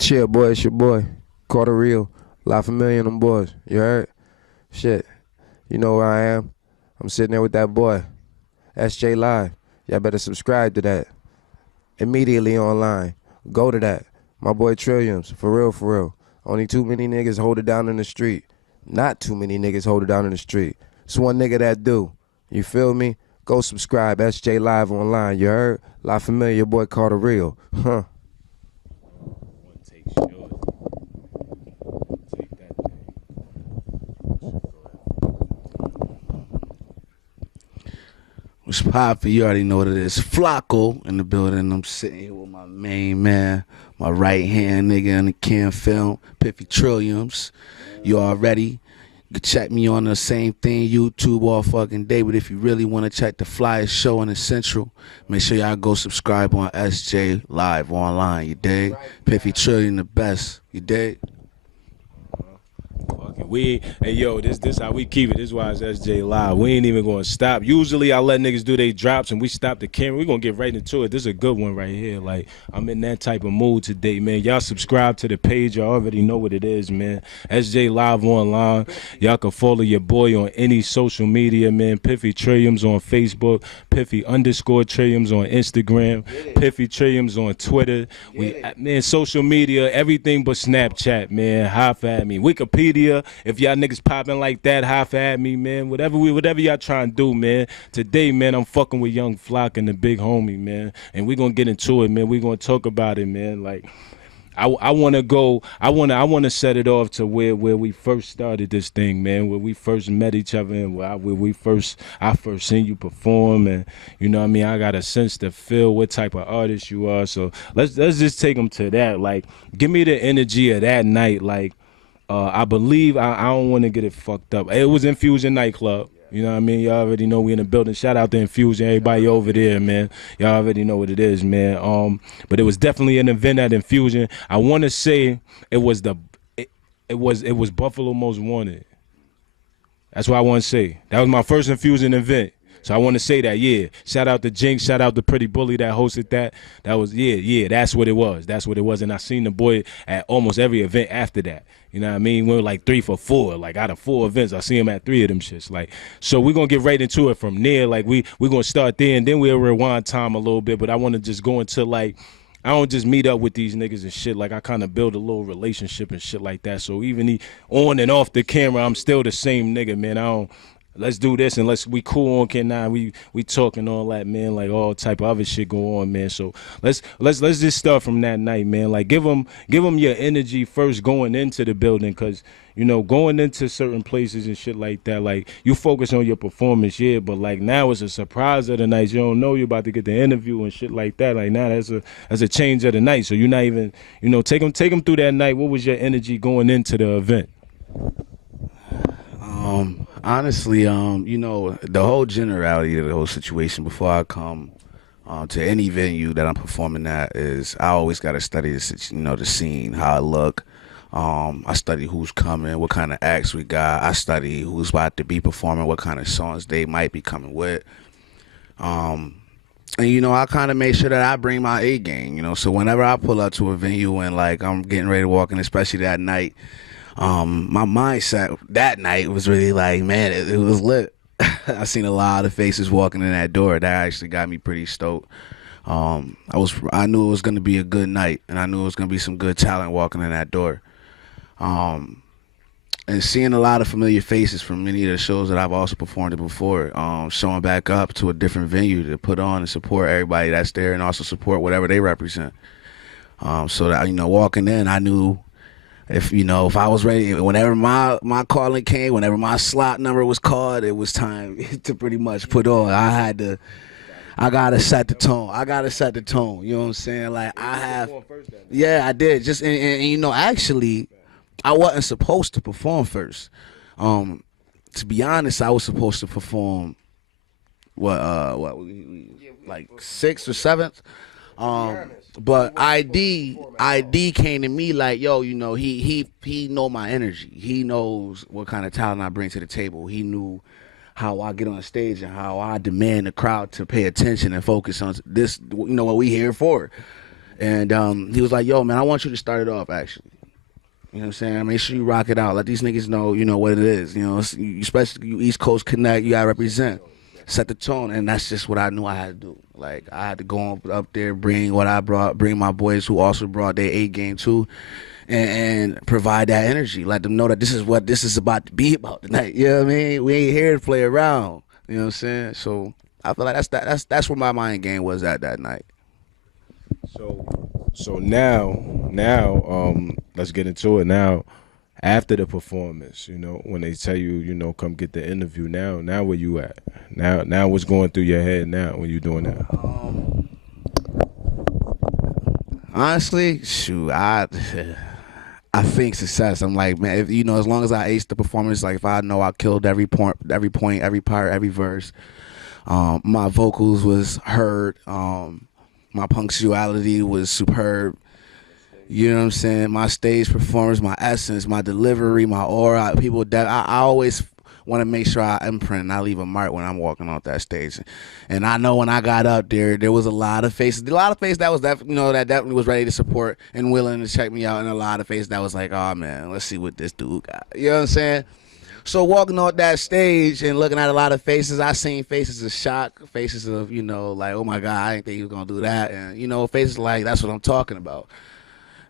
Chill, boy, it's your boy. Carter Real, LaFamiliar and them boys. You heard? Shit. You know where I am? I'm sitting there with that boy. SJ Live. Y'all better subscribe to that. Immediately online. Go to that. My boy Trilliamz. For real, for real. Only too many niggas hold it down in the street. Not too many niggas hold it down in the street. It's one nigga that do. You feel me? Go subscribe. SJ Live online. You heard? LaFamiliar, your boy Carter Real. Huh. What's poppin'? You already know what it is. Flacco in the building. I'm sitting here with my main man, my right hand nigga in the cam film, Piffy Trilliamz. You already. You can check me on the same thing, YouTube all fucking day. But if you really want to check the flyest show in the Central, make sure y'all go subscribe on SJ Live online. You dig? Piffy Trilliamz the best. You dig? Hey yo, this how we keep it. This is why it's SJ Live. We ain't even gonna stop. Usually I let niggas do their drops and we stop the camera. We gonna get right into it. This is a good one right here. Like, I'm in that type of mood today, man. Y'all subscribe to the page. Y'all already know what it is, man. SJ Live online. Y'all can follow your boy on any social media, man. Piffy Trilliamz on Facebook. Piffy_Trilliamz on Instagram. Piffy Trilliamz on Twitter. Man, social media, everything but Snapchat, man. Holla at me. Wikipedia. If y'all niggas popping like that, holla at me, man. Whatever y'all trying to do, man. Today, man, I'm fucking with Yung Flacco and the big homie, man. And we gonna get into it, man. We gonna talk about it, man. Like, I wanna set it off to where we first started this thing, man. Where we first met each other and where I first seen you perform, and you know what I mean. I got a sense to feel what type of artist you are. So let's just take them to that. Like, give me the energy of that night, like. I believe, I don't want to get it fucked up. It was Infusion nightclub. You know what I mean? Y'all already know we in the building. Shout out to Infusion, everybody over there, man. Y'all already know what it is, man. But it was definitely an event at Infusion. I want to say it was Buffalo Most Wanted. That's what I want to say. That was my first Infusion event. So I want to say that, yeah. Shout out to Jinx, shout out to Pretty Bully that hosted that. That was, yeah, that's what it was. That's what it was. And I seen the boy at almost every event after that. You know what I mean? We were like 3 for 4. Like, out of 4 events, I see him at 3 of them shits. Like, so we're going to get right into it from there. Like, we're going to start there, and then we'll rewind time a little bit. But I want to just go into, like, I don't just meet up with these niggas and shit. Like, I kind of build a little relationship and shit like that. So even on and off the camera, I'm still the same nigga, man. Let's do this and we cool on K9. We talking all that, man. Like, all type of other shit go on, man. So let's just start from that night, man. Like, give them your energy first going into the building, cause you know, going into certain places and shit like that, like, you focus on your performance, yeah, but like now it's a surprise of the night. You don't know you're about to get the interview and shit like that. Like, now that's a change of the night. So you're not even, you know, take them through that night. What was your energy going into the event? Honestly, you know, the whole generality of the whole situation before I come to any venue that I'm performing at is I always got to study the scene, how it look. I study who's coming, what kind of acts we got. I study who's about to be performing, what kind of songs they might be coming with. And, you know, I kind of make sure that I bring my A game, you know. So whenever I pull up to a venue and, like, I'm getting ready to walk in, especially that night, my mindset that night was really like, man, it was lit. I seen a lot of faces walking in that door. That actually got me pretty stoked. I knew it was gonna be a good night, and I knew it was gonna be some good talent walking in that door. And seeing a lot of familiar faces from many of the shows that I've also performed at before, showing back up to a different venue to put on and support everybody that's there, and also support whatever they represent. So that, you know, walking in, I knew. If I was ready, whenever my calling came, whenever my slot number was called, it was time to pretty much put on. I gotta set the tone. You know what I'm saying? Like, yeah, I did. Just and you know, actually, I wasn't supposed to perform first. To be honest, I was supposed to perform like 6th or 7th. But ID came to me like, yo, you know, he know my energy. He knows what kind of talent I bring to the table. He knew how I get on stage and how I demand the crowd to pay attention and focus on this, you know, what we here for. And he was like, yo, man, I want you to start it off, actually. You know what I'm saying? Make sure you rock it out. Let these niggas know, you know, what it is. You know, especially you East Coast Connect, you got to represent. Set the tone, and that's just what I knew I had to do. Like, I had to go up there, bring what I brought, bring my boys who also brought their A game too, and provide that energy. Let them know that this is what this is about to be about tonight. You know what I mean? We ain't here to play around. You know what I'm saying? So I feel like that's where my mind game was at that night. So now, let's get into it now. After the performance, you know, when they tell you, you know, come get the interview, now where you at? Now what's going through your head now when you doing that? Honestly, shoot, I think success. I'm like, man, if, you know, as long as I aced the performance, like if I know I killed every point, every part, every verse, my vocals was heard, my punctuality was superb. You know what I'm saying? My stage performance, my essence, my delivery, my aura. People that I always want to make sure I imprint and I leave a mark when I'm walking off that stage. And I know when I got up there was a lot of faces. A lot of faces that was definitely, you know, that definitely was ready to support and willing to check me out, and a lot of faces that was like, oh man, let's see what this dude got. You know what I'm saying? So walking off that stage and looking at a lot of faces, I seen faces of shock, faces of, you know, like, oh my God, I didn't think he was gonna do that, and you know, faces like, that's what I'm talking about.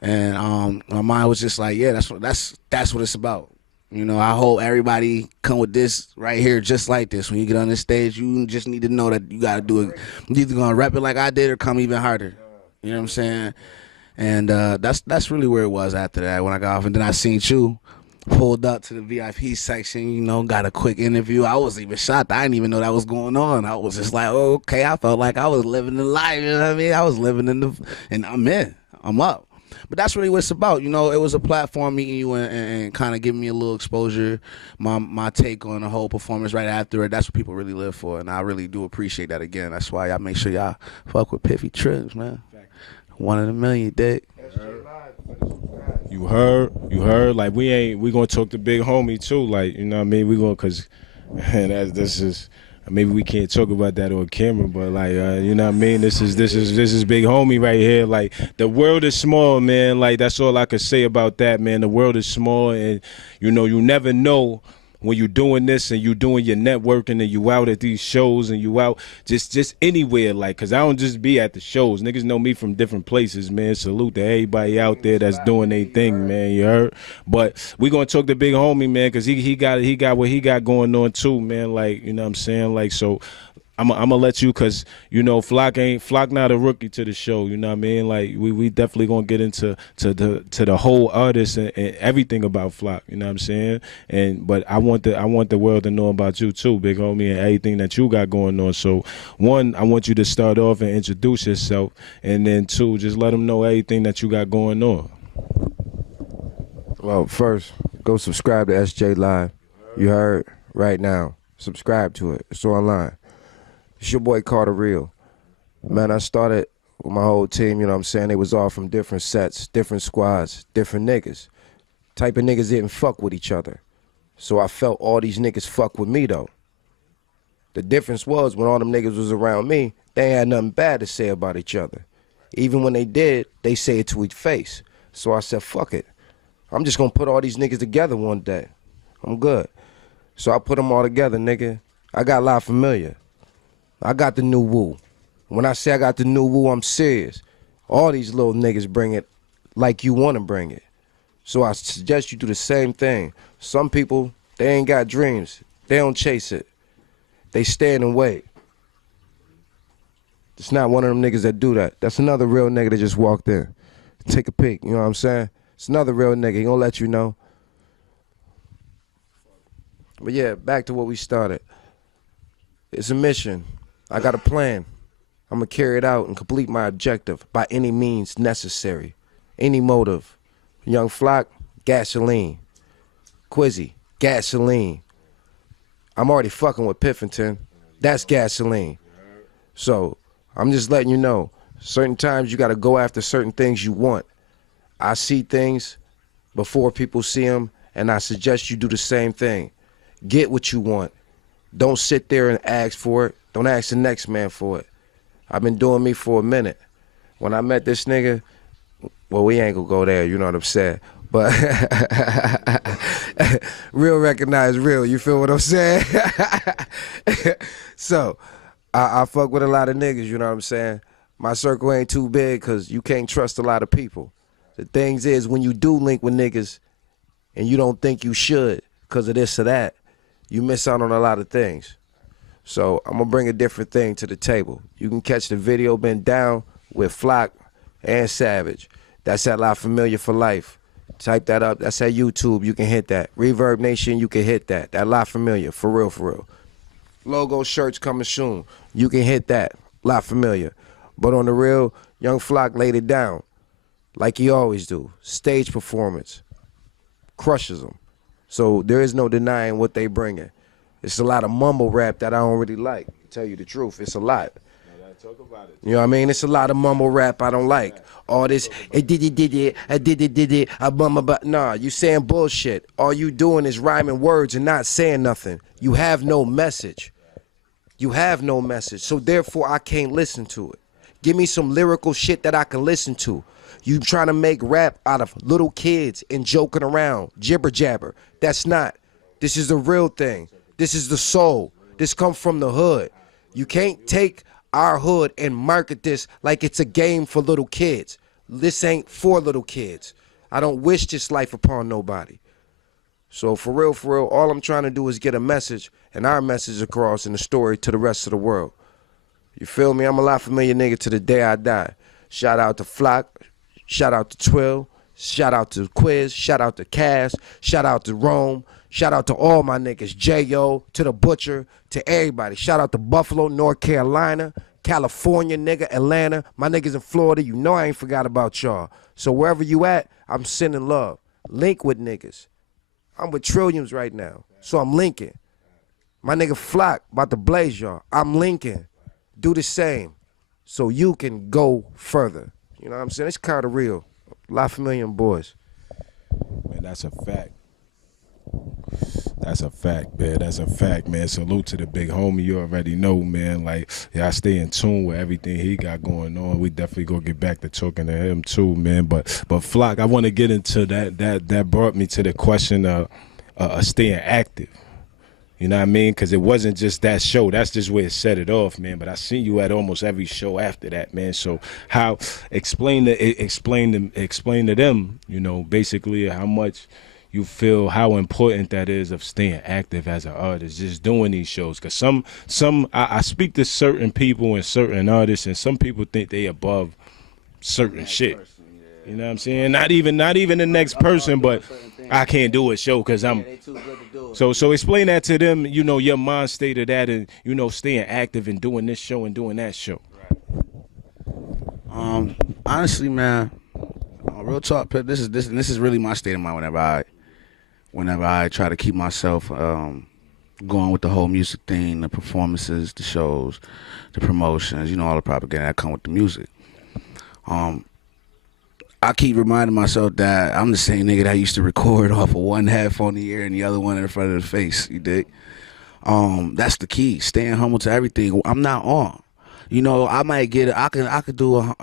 And my mind was just like, yeah, that's what it's about. You know, I hope everybody come with this right here, just like this. When you get on this stage, you just need to know that you gotta do it. You either gonna rap it like I did or come even harder. You know what I'm saying? And that's really where it was after that when I got off. And then I seen you pulled up to the VIP section. You know, got a quick interview. I was even shocked. I didn't even know that was going on. I was just like, oh, okay. I felt like I was living the life. You know what I mean? I was living and I'm in. I'm up. But that's really what it's about. You know, it was a platform meeting you and kind of giving me a little exposure, my take on the whole performance right after it. That's what people really live for, and I really do appreciate that again. That's why y'all make sure y'all fuck with Piffy Trilliamz, man. One in a million, dick. You heard? Like, we gonna talk to Big Homie too. Like, you know what I mean? We gonna, cause, and this is. Maybe we can't talk about that on camera, but like, you know what I mean? This is Big Homie right here. Like, the world is small, man. Like, that's all I could say about that, man. The world is small, and you know, you never know when you're doing this and you doing your networking and you out at these shows and you out just anywhere, like, cause I don't just be at the shows. Niggas know me from different places, man. Salute to everybody out there that's doing their thing, man. You heard? But we gonna talk to Big Homie, man, cause he got what he got going on too, man. Like, you know what I'm saying? Like, so I'm gonna let you, cause you know Flock not a rookie to the show. You know what I mean? Like, we definitely gonna get into the whole artist and everything about Flock. You know what I'm saying? But I want the world to know about you too, Big Homie, and everything that you got going on. So one, I want you to start off and introduce yourself, and then two, just let them know everything that you got going on. Well, first, go subscribe to SJ Live. You heard? Right now. Subscribe to it. It's online. It's your boy Carter Real. Man, I started with my whole team, you know what I'm saying? They was all from different sets, different squads, different niggas. Type of niggas didn't fuck with each other. So I felt all these niggas fuck with me, though. The difference was when all them niggas was around me, they had nothing bad to say about each other. Even when they did, they say it to each face. So I said, fuck it. I'm just gonna put all these niggas together one day. I'm good. So I put them all together, nigga. I got LaFamiliar. I got the new woo. When I say I got the new woo, I'm serious. All these little niggas bring it like you want to bring it. So I suggest you do the same thing. Some people, they ain't got dreams. They don't chase it. They stand and wait. It's not one of them niggas that do that. That's another real nigga that just walked in. Take a peek, you know what I'm saying? It's another real nigga. He gonna let you know. But yeah, back to what we started. It's a mission. I got a plan. I'm going to carry it out and complete my objective by any means necessary. Any motive. Young Flock, gasoline. Quizzy, gasoline. I'm already fucking with Piffington. That's gasoline. So I'm just letting you know, certain times you got to go after certain things you want. I see things before people see them, and I suggest you do the same thing. Get what you want. Don't sit there and ask for it. Don't ask the next man for it. I've been doing me for a minute. when I met this nigga, well, we ain't gonna go there, you know what I'm saying? But real recognize real, you feel what I'm saying? So, I fuck with a lot of niggas, you know what I'm saying? My circle ain't too big because you can't trust a lot of people. The things is, when you do link with niggas and you don't think you should because of this or that, you miss out on a lot of things. So I'm gonna bring a different thing to the table. You can catch the video Been Down with Flock and Savage. That's at LaFamiliar for life. Type that up. That's at YouTube. You can hit that. Reverb Nation, you can hit that. That LaFamiliar, for real, for real. Logo shirts coming soon. You can hit that. LaFamiliar. But on the real, Yung Flock laid it down like he always do. Stage performance. Crushes them. So there is no denying what they bringing. It's a lot of mumble rap that I don't really like. To tell you the truth, it's a lot. Talk about it. You know what I mean? It's a lot of mumble rap I don't like. All this, I did it, I bum about. Nah, you saying bullshit. All you doing is rhyming words and not saying nothing. You have no message. You have no message. So therefore, I can't listen to it. Give me some lyrical shit that I can listen to. You trying to make rap out of little kids and joking around, jibber jabber. That's not. This is the real thing. This is the soul. This comes from the hood. You can't take our hood and market this like it's a game for little kids. This ain't for little kids. I don't wish this life upon nobody. So for real, all I'm trying to do is get a message and our message across in the story to the rest of the world. You feel me? I'm a LaFamiliar nigga to the day I die. Shout out to Flock. Shout out to Twill. Shout out to Quiz. Shout out to Cass. Shout out to Rome. Shout out to all my niggas. J.O. to the Butcher. To everybody. Shout out to Buffalo, North Carolina, California, nigga, Atlanta. My niggas in Florida, you know I ain't forgot about y'all. So wherever you at, I'm sending love. Link with niggas. I'm with Trilliamz right now, so I'm linking. My nigga Flock about to blaze y'all. I'm linking. Do the same so you can go further. You know what I'm saying? It's kind of real. LaFamiliar and boys. Man, that's a fact. That's a fact, man. That's a fact, man. Salute to the big homie. You already know, man. Like, yeah, I stay in tune with everything he got going on. We definitely gonna get back to talking to him too, man. But Flock, I want to get into that. That brought me to the question of staying active. You know what I mean? Because it wasn't just that show. That's just where it set it off, man. But I seen you at almost every show after that, man. So how explain to them, you know, basically how much you feel how important that is of staying active as an artist, just doing these shows. Because I speak to certain people and certain artists, and some people think they above certain shit. You know what I'm saying? Not even the next person, but I can't do a show because I'm. So explain that to them. You know your mind state of that, and you know staying active and doing this show and doing that show. Honestly, man, real talk. This is really my state of mind whenever I try to keep myself going with the whole music thing, the performances, the shows, the promotions. You know all the propaganda that come with the music. I keep reminding myself that I'm the same nigga that used to record off of one headphone in the ear and the other one in front of the face. You dig? That's the key. Staying humble to everything. I'm not on. You know, I might get. I could do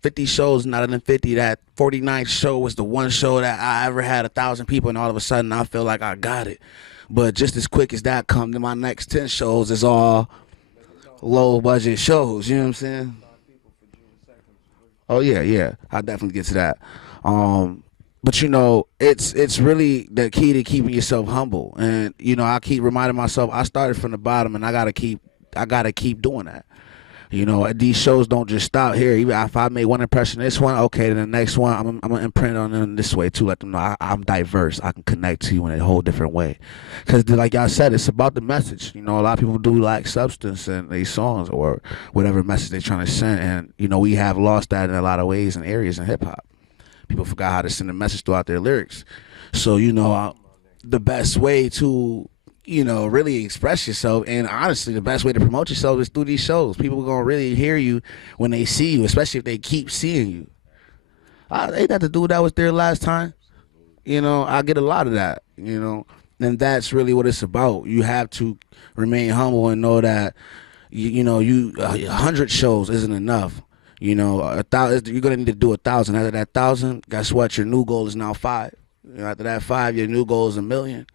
50 shows, and out of them 50, that 49th show was the one show that I ever had 1,000 people, and all of a sudden I feel like I got it. But just as quick as that come to my next 10 shows is all low budget shows. You know what I'm saying? Oh yeah, I'll definitely get to that. But you know, it's really the key to keeping yourself humble. And you know, I keep reminding myself I started from the bottom, and I gotta keep doing that. You know, these shows don't just stop here. Even if I make one impression this one, okay, then the next one I'm gonna imprint on them this way too. Let them know I'm diverse. I can connect to you in a whole different way. Because like y'all said, it's about the message. You know, a lot of people do lack substance in these songs or whatever message they're trying to send. And you know, we have lost that in a lot of ways and areas in hip hop. People forgot how to send a message throughout their lyrics. So you know, the best way to really express yourself, and honestly, the best way to promote yourself is through these shows. People are gonna really hear you when they see you, especially if they keep seeing you. Ain't that the dude that was there last time? You know, I get a lot of that, you know, and that's really what it's about. You have to remain humble and know that, 100 shows isn't enough. You know, 1,000. You're gonna need to do 1,000. After that 1,000, guess what? Your new goal is now 5. You know, after that 5, your new goal is 1,000,000.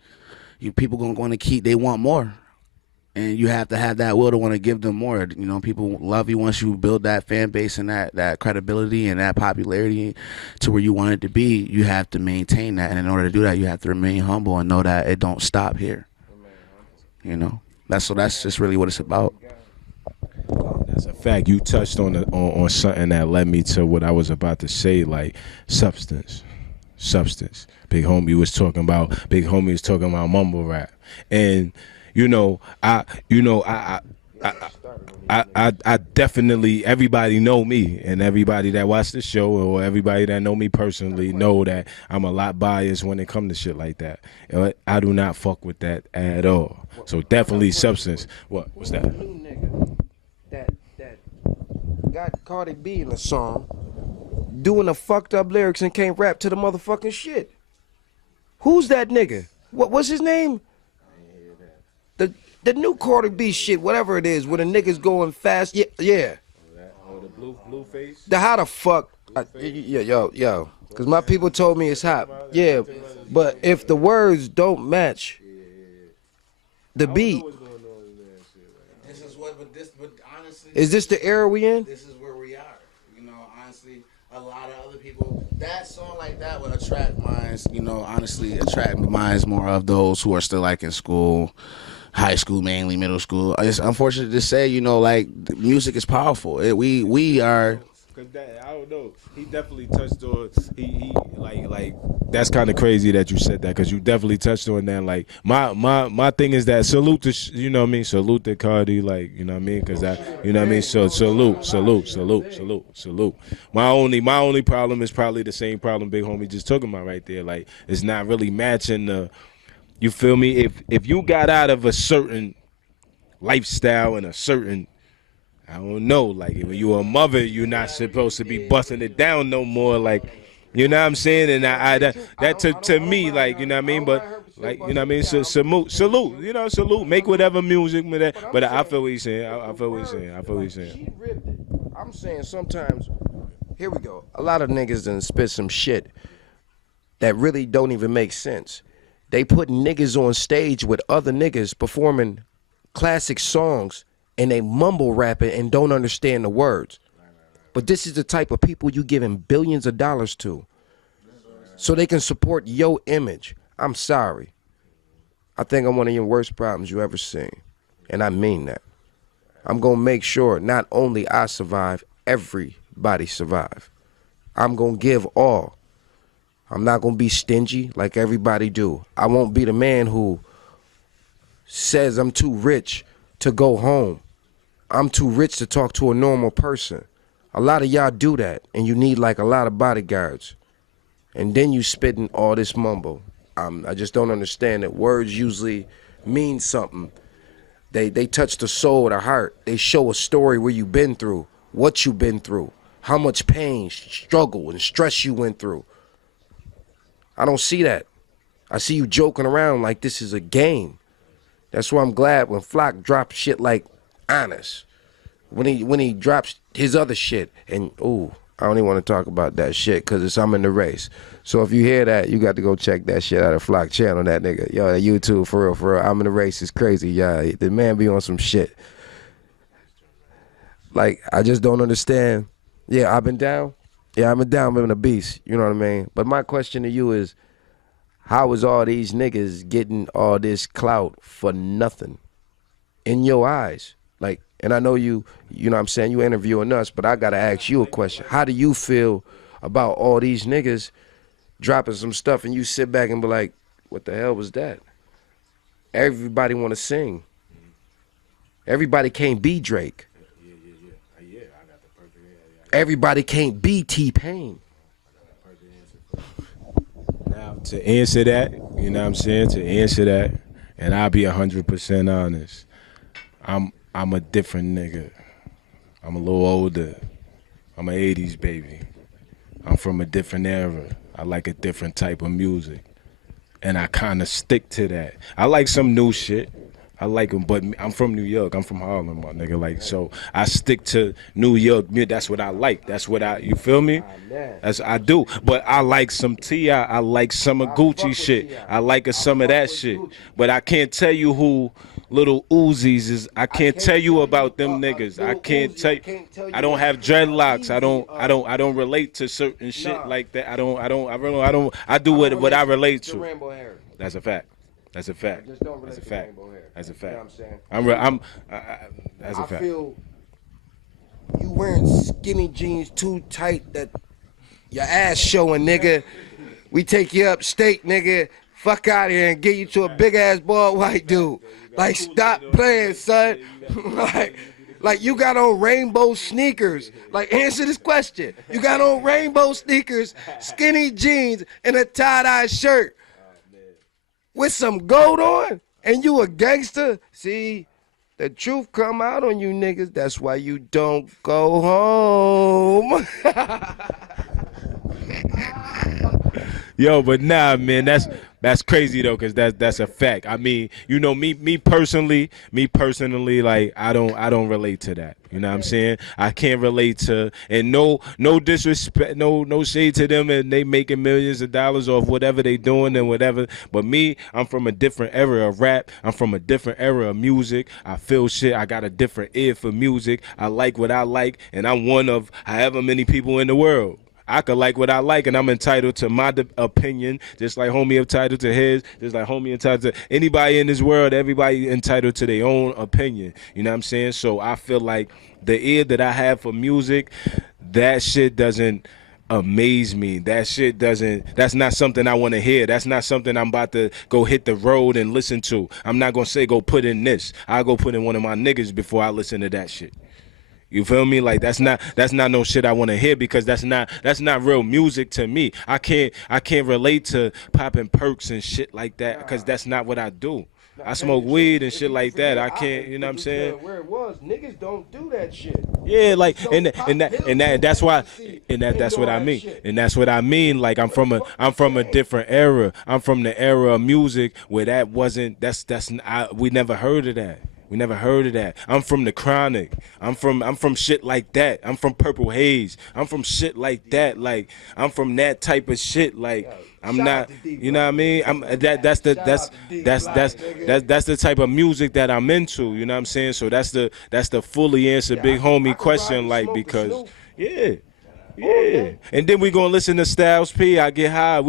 You people going to keep. They want more, and you have to have that will to want to give them more. You know, people love you once you build that fan base and that credibility and that popularity to where you want it to be. You have to maintain that, and in order to do that, you have to remain humble and know that it don't stop here. You know, that's just really what it's about. That's a fact. You touched on something that led me to what I was about to say, like substance. Big homie was talking about mumble rap, and I definitely, everybody know me, and everybody that watch the show or everybody that know me personally know that I'm a lot biased when it comes to shit like that. I do not fuck with that at all. So definitely substance. What's that? New nigga that got Cardi B in a song doing the fucked up lyrics and can't rap to the motherfucking shit. Who's that nigga? What's his name? The new Cardi B shit, whatever it is, where the niggas going fast. Yeah. Oh, the blue face. How the fuck? Yo. Because my people told me it's hot. Yeah, but if the words don't match the beat, This is but honestly, is this the era we in? this is where we are. You know, honestly, a lot of other people, that song like that would attract minds, you know, honestly, attract minds more of those who are still like in school, high school, mainly middle school. It's unfortunate to say, you know, like music is powerful. We are. Cause I don't know. He definitely touched on. He like that's kind of crazy that you said that, because you definitely touched on that. Like my thing is that salute to you know what I mean. Salute to Cardi, like you know what I mean, because you know what I mean. So salute. My only problem is probably the same problem Big Homie just talking about right there. Like it's not really matching the. You feel me? If you got out of a certain lifestyle and a certain, I don't know, like when you a mother, you're not supposed to be busting it down no more, like, you know what I'm saying? And that to me, like, you know what I mean? But like, you know what I mean? So, salute, you know, salute. Make whatever music with that. But I feel what he's saying. I feel what he's saying. She ripped it. I'm saying sometimes, here we go. A lot of niggas done spit some shit that really don't even make sense. They put niggas on stage with other niggas performing classic songs, and they mumble rapping and don't understand the words. But this is the type of people you giving billions of dollars to, so they can support your image. I'm sorry. I think I'm one of your worst problems you ever seen, and I mean that. I'm gonna make sure not only I survive, everybody survive. I'm gonna give all. I'm not gonna be stingy like everybody do. I won't be the man who says I'm too rich to go home. I'm too rich to talk to a normal person. A lot of y'all do that, and you need like a lot of bodyguards. And then you spitting all this mumble. I just don't understand that words usually mean something. They touch the soul, the heart. They show a story where you've been through, what you've been through, how much pain, struggle, and stress you went through. I don't see that. I see you joking around like this is a game. That's why I'm glad when Flock dropped shit like Honest. When he drops his other shit, and ooh, I don't even want to talk about that shit because I'm in the race. So if you hear that, you got to go check that shit out of Flock channel, that nigga. Yo, that YouTube, for real. I'm in the race is crazy. Yeah, the man be on some shit. Like, I just don't understand. Yeah, I've been down. Yeah, I've been down, living a beast. You know what I mean? But my question to you is, how is all these niggas getting all this clout for nothing in your eyes? Like, and I know you know what I'm saying, you interviewing us, but I got to ask you a question. How do you feel about all these niggas dropping some stuff and you sit back and be like, what the hell was that? Everybody want to sing. Everybody can't be Drake. Everybody can't be T-Pain. Now, to answer that, you know what I'm saying? To answer that, and I'll be 100% honest, I'm a different nigga. I'm a little older. I'm an 80s baby. I'm from a different era. I like a different type of music. And I kind of stick to that. I like some new shit. I like them, but I'm from New York. I'm from Harlem, my nigga. Like, so I stick to New York. That's what I like. That's what you feel me? That's I do. But I like some T.I. I like some of Gucci shit. I like some of that shit. But I can't tell you who Little Uzis is. I can't tell you about them niggas. I can't tell you. I don't have dreadlocks. I don't relate to certain shit like that. I do what I relate to. That's a fact. That's a fact. That's a fact. That's a fact. That's a fact. I feel you wearing skinny jeans too tight that your ass showing, nigga. We take you upstate, nigga. Fuck out of here and get you to a big ass bald white dude. Like, stop playing, son. like you got on rainbow sneakers. Like, answer this question. You got on rainbow sneakers, skinny jeans, and a tie-dye shirt with some gold on, and you a gangster? See, the truth come out on you niggas. That's why you don't go home. Yo, but nah, man, that's crazy though, cause that's a fact. I mean, you know, me personally, like I don't relate to that. You know what I'm saying? I can't relate to, and no disrespect, no shade to them, and they making millions of dollars off whatever they doing and whatever. But me, I'm from a different era of rap. I'm from a different era of music. I feel shit. I got a different ear for music. I like what I like, and I'm one of however many people in the world. I could like what I like, and I'm entitled to my opinion, just like homie entitled to his, just like homie entitled to anybody in this world. Everybody entitled to their own opinion. You know what I'm saying? So I feel like the ear that I have for music, that shit doesn't amaze me. That's not something I want to hear. That's not something I'm about to go hit the road and listen to. I'm not going to say go put in this. I'll go put in one of my niggas before I listen to that shit. You feel me? Like that's not no shit I want to hear, because that's not real music to me. I can't relate to popping perks and shit like that, because that's not what I do. I smoke weed and shit like that. I can't, you know what I'm saying? Where it was, niggas don't do that shit. Yeah, like that's why, that's what I mean. And that's what I mean. Like I'm from a different era. I'm from the era of music where that wasn't. We never heard of that. We never heard of that. I'm from the Chronic. I'm from shit like that. I'm from Purple Haze. I'm from shit like that. Like I'm from that type of shit. Like I'm not, you know what I mean? That's the type of music that I'm into. You know what I'm saying? So that's the fully answer big homie question. Like, because yeah. And then we gonna listen to Styles P. I get high.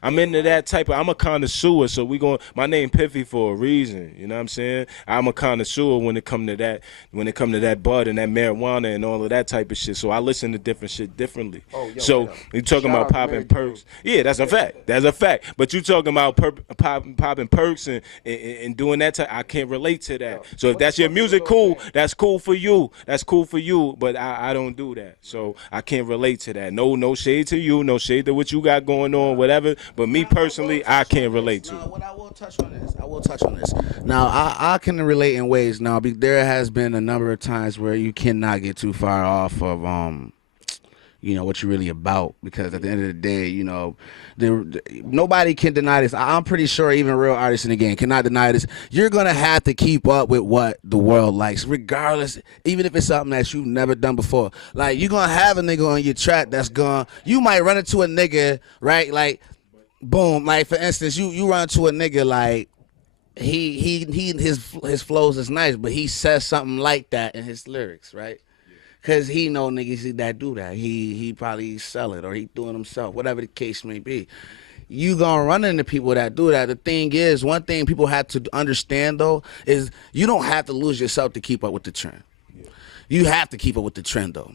I'm into that type of. I'm a connoisseur, so my name Piffy for a reason. You know what I'm saying? I'm a connoisseur when it come to that. When it come to that bud and that marijuana and all of that type of shit. So I listen to different shit differently. So you talking about popping perks? Yeah, that's a fact. That's a fact. But you talking about popping perks and doing that type? I can't relate to that. So if that's your music, cool. That's cool for you. That's cool for you. But I don't do that. So I can't relate to that. No shade to you, no shade to what you got going on, whatever. But me personally, I can't relate to. What I will touch on this. Now I can relate in ways. Now there has been a number of times where you cannot get too far off of what you're really about, because at the end of the day, nobody can deny this. I'm pretty sure even real artists in the game cannot deny this. You're gonna have to keep up with what the world likes, regardless, even if it's something that you've never done before. Like, you're gonna have a nigga on your track you might run into a nigga, right? Like, boom, like for instance, you run into a nigga like his flows is nice, but he says something like that in his lyrics, right? Because he know niggas that do that. He probably sell it, or he doing himself, whatever the case may be. You gonna run into people that do that. The thing is, one thing people have to understand though is you don't have to lose yourself to keep up with the trend. You have to keep up with the trend though.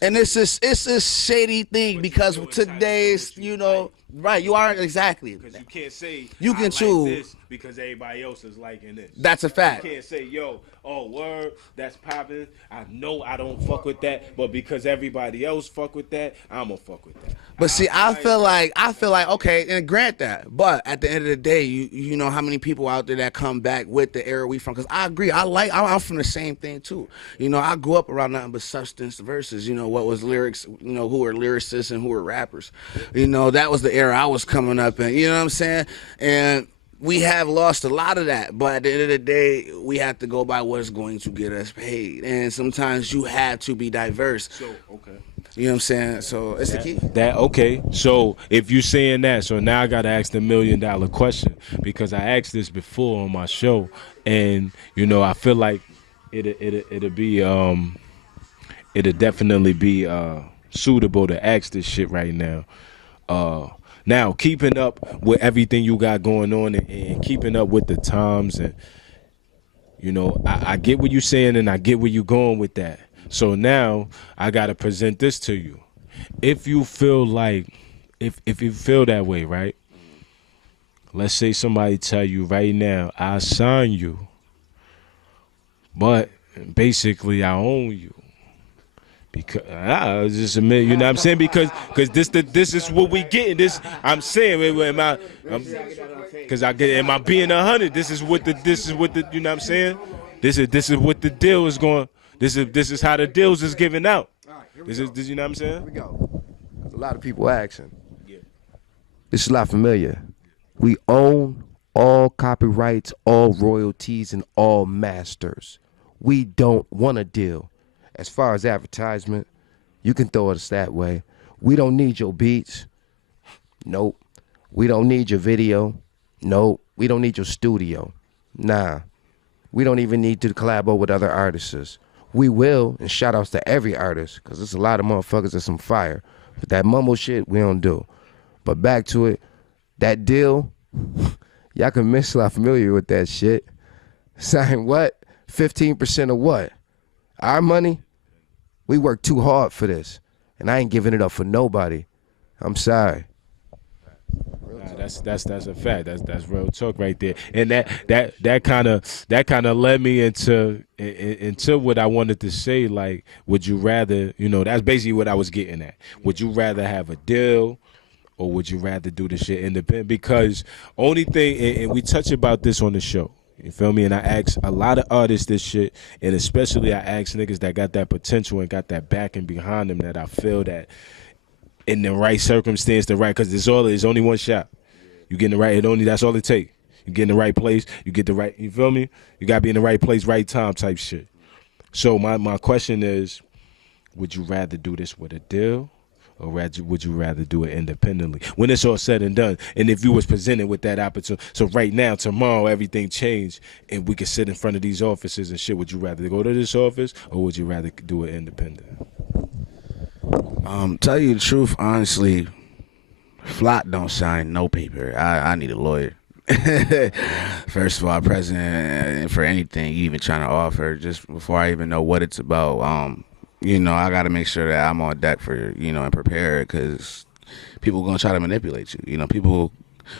And it's a shady thing, because today's, right, you aren't exactly. Because you can't say you can choose this because everybody else is liking this. That's a fact. You can't say, yo, word, that's popping. I know I don't fuck with that, but because everybody else fuck with that, I'ma fuck with that. But see, I feel like okay, and grant that. But at the end of the day, you know how many people out there that come back with the era we from? Because I agree, I'm from the same thing too. I grew up around nothing but substance versus, what was lyrics, who were lyricists and who were rappers. That was the era I was coming up in. You know what I'm saying? And we have lost a lot of that, but at the end of the day, we have to go by what's going to get us paid. And sometimes you have to be diverse. So, okay. You know what I'm saying? So it's the key. Okay. So if you saying that, so now I gotta ask the $1 million question, because I asked this before on my show, and you know I feel like it'll definitely be suitable to ask this shit right now. Now keeping up with everything you got going on, and keeping up with the times, and you know I get what you're saying, and I get where you're going with that. So now I gotta present this to you. If you feel like, if you feel that way, right? Let's say somebody tell you right now, I sign you, but basically I own you. Because just a minute, you know what I'm saying? Because this is what we getting. This I'm saying, because I get, am I being 100? This is what the you know what I'm saying? This is what the deal is going. This is how the deals is given out. This you know what I'm saying? Here we go. A lot of people asking. Yeah. This is LaFamiliar. We own all copyrights, all royalties, and all masters. We don't want a deal. As far as advertisement, you can throw us that way. We don't need your beats. Nope. We don't need your video. Nope. We don't need your studio. Nah. We don't even need to collabo with other artists. We will, and shout outs to every artist, because there's a lot of motherfuckers that's some fire. But that mumble shit, we don't do. But back to it, that deal, y'all can miss LaFamiliar with that shit. Sign what? 15% of what? Our money? We work too hard for this, and I ain't giving it up for nobody. I'm sorry. That's a fact. That's real talk right there. And that kind of led me into what I wanted to say. Like, would you rather, you know, that's basically what I was getting at. Would you rather have a deal, or would you rather do the shit independent? Because only thing, and we touch about this on the show. You feel me? And I ask a lot of artists this shit, and especially I ask niggas that got that potential and got that backing behind them, that I feel that in the right circumstance, because it's only one shot. You get in the right, that's all it take. You get in the right place, you get the right, you feel me? You gotta be in the right place, right time type shit. So my question is, would you rather do this with a deal, or would you rather do it independently? When it's all said and done, and if you was presented with that opportunity, so right now, tomorrow, everything changed, and we could sit in front of these offices and shit, would you rather go to this office, or would you rather do it independent? Tell you the truth, honestly, Flock don't sign no paper. I need a lawyer. First of all, president, for anything you even trying to offer, just before I even know what it's about, you know, I got to make sure that I'm on deck for, you know, and prepared, because people going to try to manipulate you. You know, people,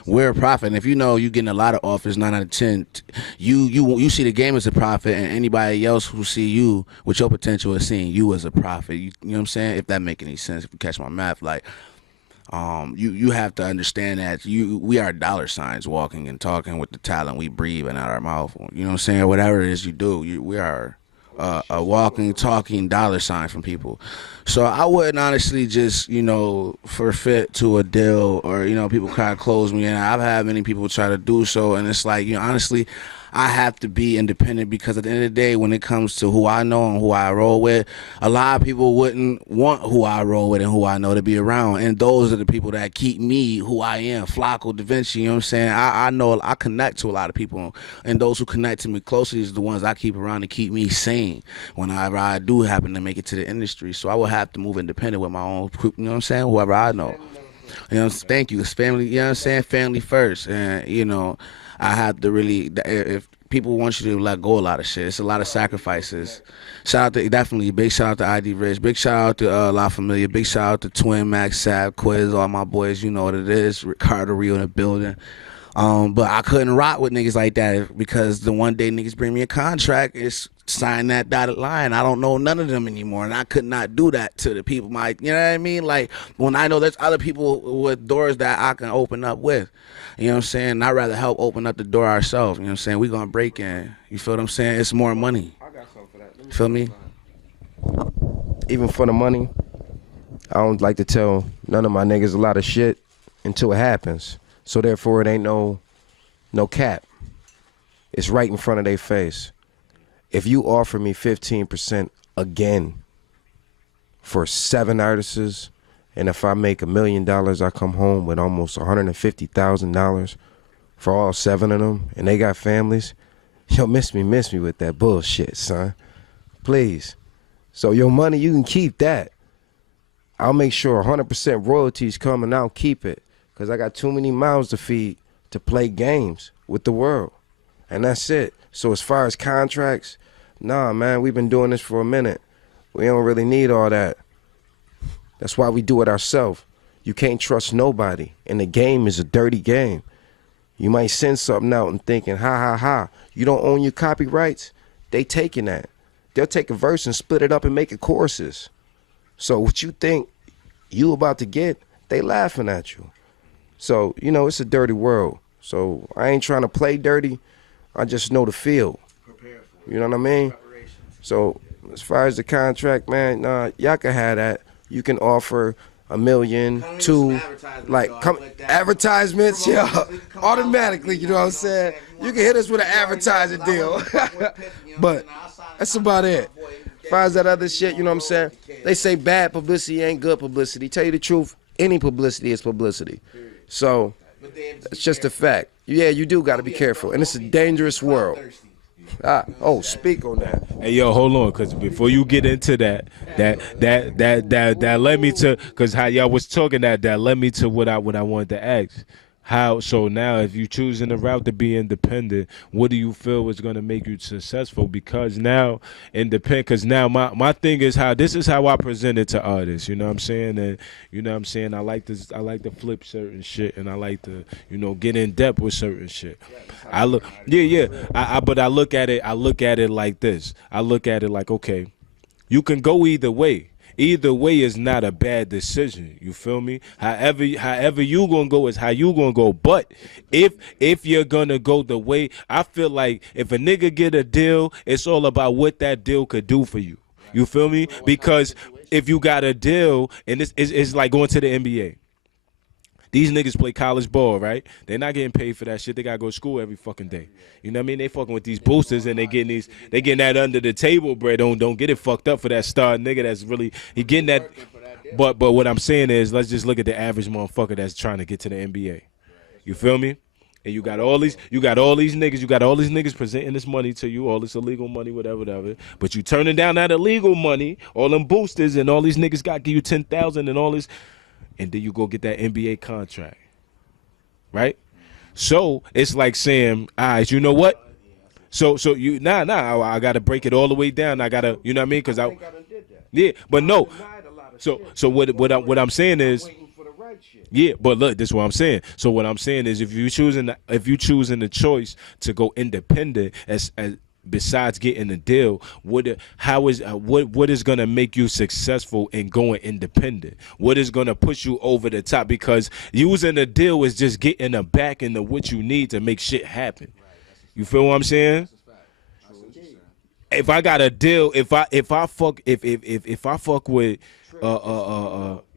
we're a profit. And if you know you getting a lot of offers, 9 out of 10, you see the game as a profit, and anybody else who see you with your potential is seeing you as a profit. You know what I'm saying? If that make any sense, if you catch my math, like, you have to understand that we are dollar signs walking and talking with the talent we breathe and out our mouth. You know what I'm saying? Whatever it is you do, we are a walking, talking dollar sign from people. So I wouldn't honestly just, you know, forfeit to a deal, or, you know, people kind of close me in. I've had many people try to do so, and it's like, you know, honestly, I have to be independent, because at the end of the day, when it comes to who I know and who I roll with, a lot of people wouldn't want who I roll with and who I know to be around. And those are the people that keep me who I am, Flacco, Da Vinci, you know what I'm saying? I know I connect to a lot of people, and those who connect to me closely is the ones I keep around to keep me sane whenever I do happen to make it to the industry. So I will have to move independent with my own, you know what I'm saying, whoever I know. You know, thank you. It's family, you know what I'm saying? Family first. And, you know, I have to really, if people want you to let go a lot of shit, it's a lot of sacrifices. Shout out to, definitely, big shout out to ID Rich, big shout out to LaFamiliar, big shout out to Twin, Max, Sab, Quiz, all my boys, you know what it is, Ricardo Rio in the building. But I couldn't rock with niggas like that, because the one day niggas bring me a contract, it's sign that dotted line. I don't know none of them anymore, and I could not do that to the people. You know what I mean? Like, when I know there's other people with doors that I can open up with, you know what I'm saying? I'd rather help open up the door ourselves. You know what I'm saying? We gonna break in. You feel what I'm saying? It's more money. I got something for that. You feel me? Even for the money, I don't like to tell none of my niggas a lot of shit until it happens. So therefore, it ain't no No cap. It's right in front of their face. If you offer me 15% again for 7 artists, and if I make $1 million, I come home with almost $150,000 for all 7 of them, and they got families, yo, miss me with that bullshit, son. Please. So your money, you can keep that. I'll make sure 100% royalties come and I'll keep it, because I got too many mouths to feed to play games with the world. And that's it. So as far as contracts, nah, man, we've been doing this for a minute. We don't really need all that. That's why we do it ourselves. You can't trust nobody, and the game is a dirty game. You might send something out and thinking, ha. You don't own your copyrights? They taking that. They'll take a verse and split it up and make it choruses. So what you think you about to get, they laughing at you. So, you know, it's a dirty world. So I ain't trying to play dirty. I just know the field. You know what I mean? So as far as the contract, man, nah, y'all can have that. You can offer $1 million, $2 million, advertisements, yeah, automatically. You know what I'm saying? You can hit us with an advertising deal, but that's about it. As far as that other shit, you know what I'm saying? They say bad publicity ain't good publicity. Tell you the truth, any publicity is publicity. So it's just a fact. Yeah, you do got to be careful, and it's a dangerous world. Speak on that. Hey, yo, hold on, because before you get into that led me to, because how y'all was talking that led me to what I wanted to ask. How, so now if you choosing the route to be independent, what do you feel is going to make you successful? Because now because now my thing is this is how I present it to artists, you know what I'm saying? And you know what I'm saying, I like to flip certain shit, and I like to, you know, get in depth with certain shit. But I look at it like this. I look at it like, okay, you can go either way. Either way is not a bad decision. You feel me? However you gonna go is how you gonna go. But if you're gonna go the way, I feel like if a nigga get a deal, it's all about what that deal could do for you. You feel me? Because if you got a deal, and it's like going to the NBA. These niggas play college ball, right? They're not getting paid for that shit. They gotta go to school every fucking day. You know what I mean? They fucking with these boosters, and they getting that under the table bread. Don't get it fucked up for that star nigga that's really he getting that. But what I'm saying is, let's just look at the average motherfucker that's trying to get to the NBA. You feel me? And you got all these niggas presenting this money to you, all this illegal money, whatever. But you turning down that illegal money, all them boosters, and all these niggas got to give you 10,000 and all this. And then you go get that NBA contract, right? So it's like saying, all right, you know what? So you I gotta break it all the way down. I gotta, you know what I mean? Because but no. So what I'm saying is, yeah, but look, this is what I'm saying. So what I'm saying is, if you choosing the choice to go independent as besides getting a deal, what is gonna make you successful in going independent? What is gonna push you over the top? Because using a deal is just getting a back into what you need to make shit happen. You feel what I'm saying? If I got a deal, if I fuck with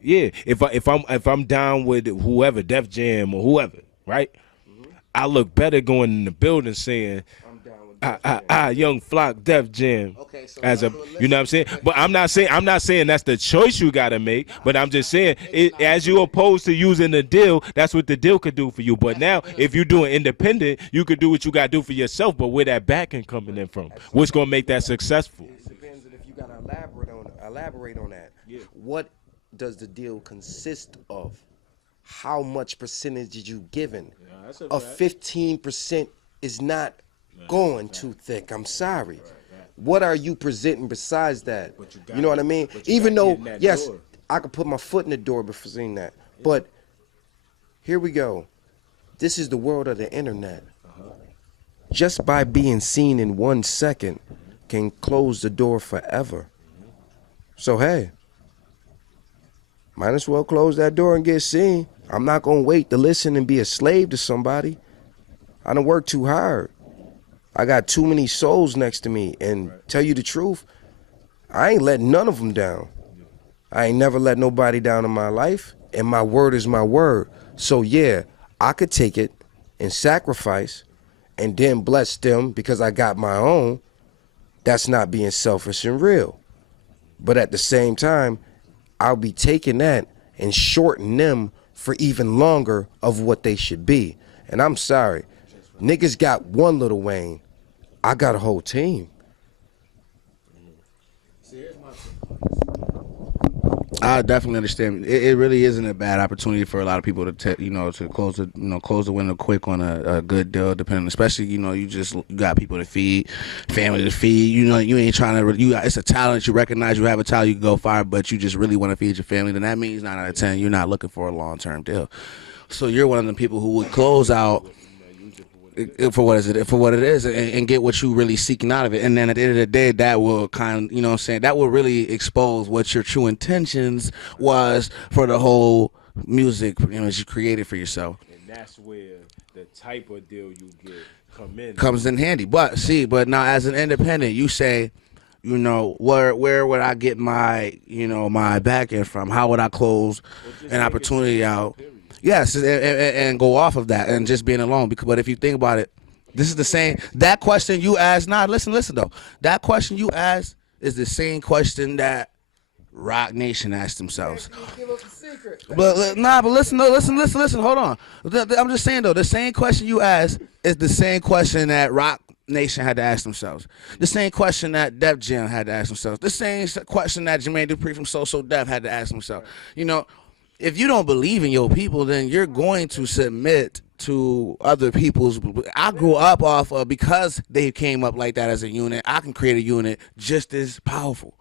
if I'm down with whoever, Def Jam or whoever, right? I look better going in the building saying, Yung Flacco, Def Jam, okay, so as a, you know what I'm saying? But I'm not saying that's the choice you gotta make. But I'm just saying, as you opposed to using the deal, that's what the deal could do for you. But now, if you're doing independent, you could do what you gotta do for yourself. But where that backing coming in from? What's gonna make that successful? It depends on if you gotta elaborate on that. Yeah. What does the deal consist of? How much percentage did you given? Yeah, a 15% is not going too thick. I'm sorry. What are you presenting besides that? You know what I mean? Even though, yes, I could put my foot in the door before seeing that. But here we go. This is the world of the internet. Just by being seen in 1 second can close the door forever. So, hey, might as well close that door and get seen. I'm not going to wait to listen and be a slave to somebody. I done worked too hard. I got too many souls next to me, and tell you the truth, I ain't letting none of them down. I ain't never let nobody down in my life, and my word is my word. So yeah, I could take it and sacrifice and then bless them because I got my own, that's not being selfish and real. But at the same time, I'll be taking that and shorten them for even longer of what they should be. And I'm sorry, niggas got one Lil Wayne, I got a whole team. I definitely understand. It really isn't a bad opportunity for a lot of people to to close the window quick on a good deal. Depending, especially you got people to feed, family to feed. You ain't trying to. It's a talent. You recognize you have a talent. You can go far, but you just really want to feed your family. Then that means 9 out of 10 you're not looking for a long-term deal. So you're one of the people who would close out for what it is and get what you really seeking out of it. And then at the end of the day, that will that will really expose what your true intentions was for the whole music you created for yourself. And that's where the type of deal you get comes in handy. But now as an independent, you say, where would I get my my back end from? How would I close an opportunity out? Yes, and go off of that and just being alone. But if you think about it, this is the same. That question you asked. Listen though. That question you asked is the same question that Rock Nation asked themselves. But listen. Hold on. I'm just saying though. The same question you asked is the same question that Rock Nation had to ask themselves. The same question that Def Jam had to ask themselves. The same question that Jermaine Dupri from So Def had to ask himself. If you don't believe in your people, then you're going to submit to other people's. I grew up off of, because they came up like that as a unit, I can create a unit just as powerful,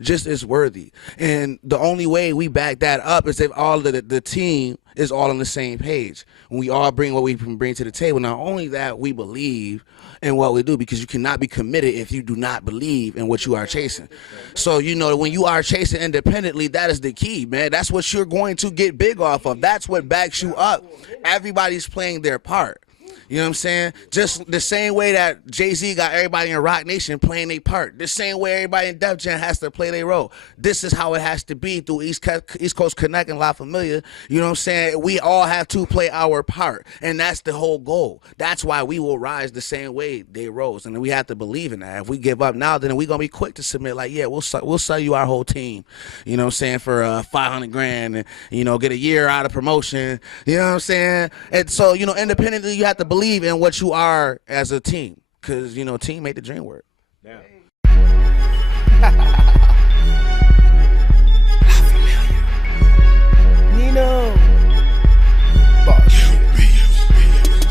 just as worthy. And the only way we back that up is if all the team is all on the same page. When we all bring what we can bring to the table. Not only that, we believe in what we do, because you cannot be committed if you do not believe in what you are chasing. So when you are chasing independently, that is the key, man. That's what you're going to get big off of. That's what backs you up. Everybody's playing their part. You know what I'm saying? Just the same way that Jay-Z got everybody in Rock Nation playing their part. The same way everybody in Def Jam has to play their role. This is how it has to be through East Coast Connect and LaFamiliar. You know what I'm saying? We all have to play our part. And that's the whole goal. That's why we will rise the same way they rose. And we have to believe in that. If we give up now, then we're going to be quick to submit like, yeah, we'll sell you our whole team. You know what I'm saying? For $500,000 and, get a year out of promotion. You know what I'm saying? And so, independently, you have to believe in what you are as a team, because team made the dream work. Yeah. Nino,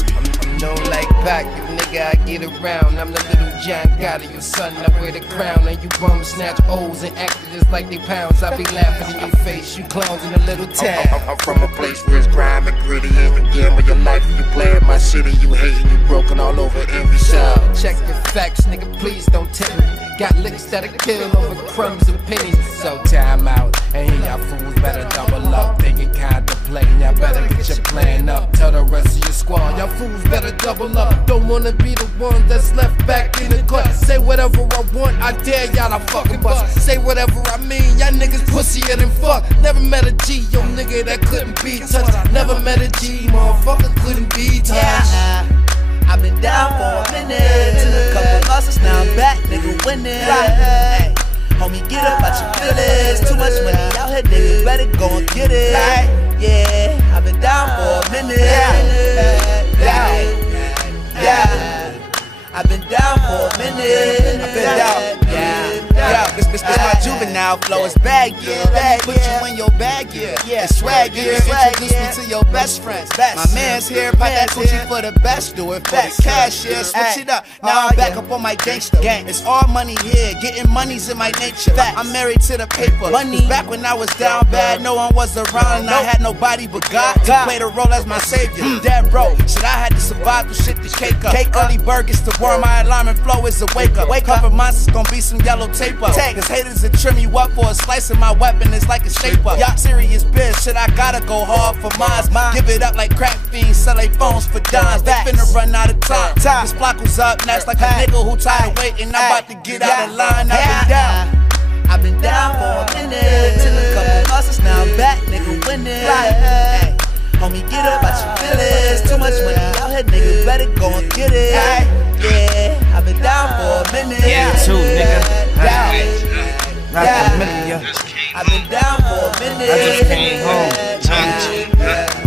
I'm known like back, you nigga, I get around. I'm the little John God of your son, I wear the crown. And you bum snatch O's and act just like they pounds. I be laughing in your face, you clowns in a little town. I'm from a place where it's crime and gritty. Every game of your life, you play in my city. You hating, you broken all over every side. Check the facts, nigga, please don't tell me. Got licks that'll kill over crumbs and pennies. So time out, and y'all fools better double up. Thinking contemplating, y'all better get your plan up. Tell the rest of your squad, y'all fools better double up. Don't wanna be the one that's left back in the cut. Say whatever I want, I dare y'all to fucking bust. Say whatever I mean, y'all niggas pussier than fuck. Never met a G, yo nigga that couldn't be touched. Never met a G, motherfucker couldn't be touched. Yeah. I've been down for a minute, took a couple losses, now I'm back, nigga winning. Hey, homie, get up out your feelings. Too much money out here, nigga, better go and get it. Yeah, I've been down for a minute. Yeah, I've been down for a minute. I've been down. Yeah, this my juvenile flow. It's bag, yeah. Let me put you in your bag, yeah. It's swag, yeah. Introduce me to your best friends. My man's here, pop that coochie for the best. Do it for the cash, yeah. Switch it up. Now I'm back up on my gangster gang. It's all money here. Getting money's in my nature. I'm married to the paper. Money. Back when I was down bad, no one was around, and I had nobody but God to play the role as my savior. That bro, shit, I had to survive through shit to cake up. Early bird gets to worm, my alarm and flow is a wake up. Cover monsters gon' be some yellow tape up. Cause haters will trim you up for a slice of my weapon, it's like a shape up. Y'all serious biz, shit, I gotta go hard for mines. Give it up like crack fiends, sell they phones for dimes. They finna run out of time. This Flacco's up next like a nigga who tired of waiting. I'm about to get out of line, I've been down for a minute. Took a couple losses, now I'm back, nigga winning. Hey, homie, get up out your feelings. Too much money out here. head, nigga, better go and get it. Yeah, I've been down for a minute. Yeah, too, nigga. I've been down for a minute. I just came home.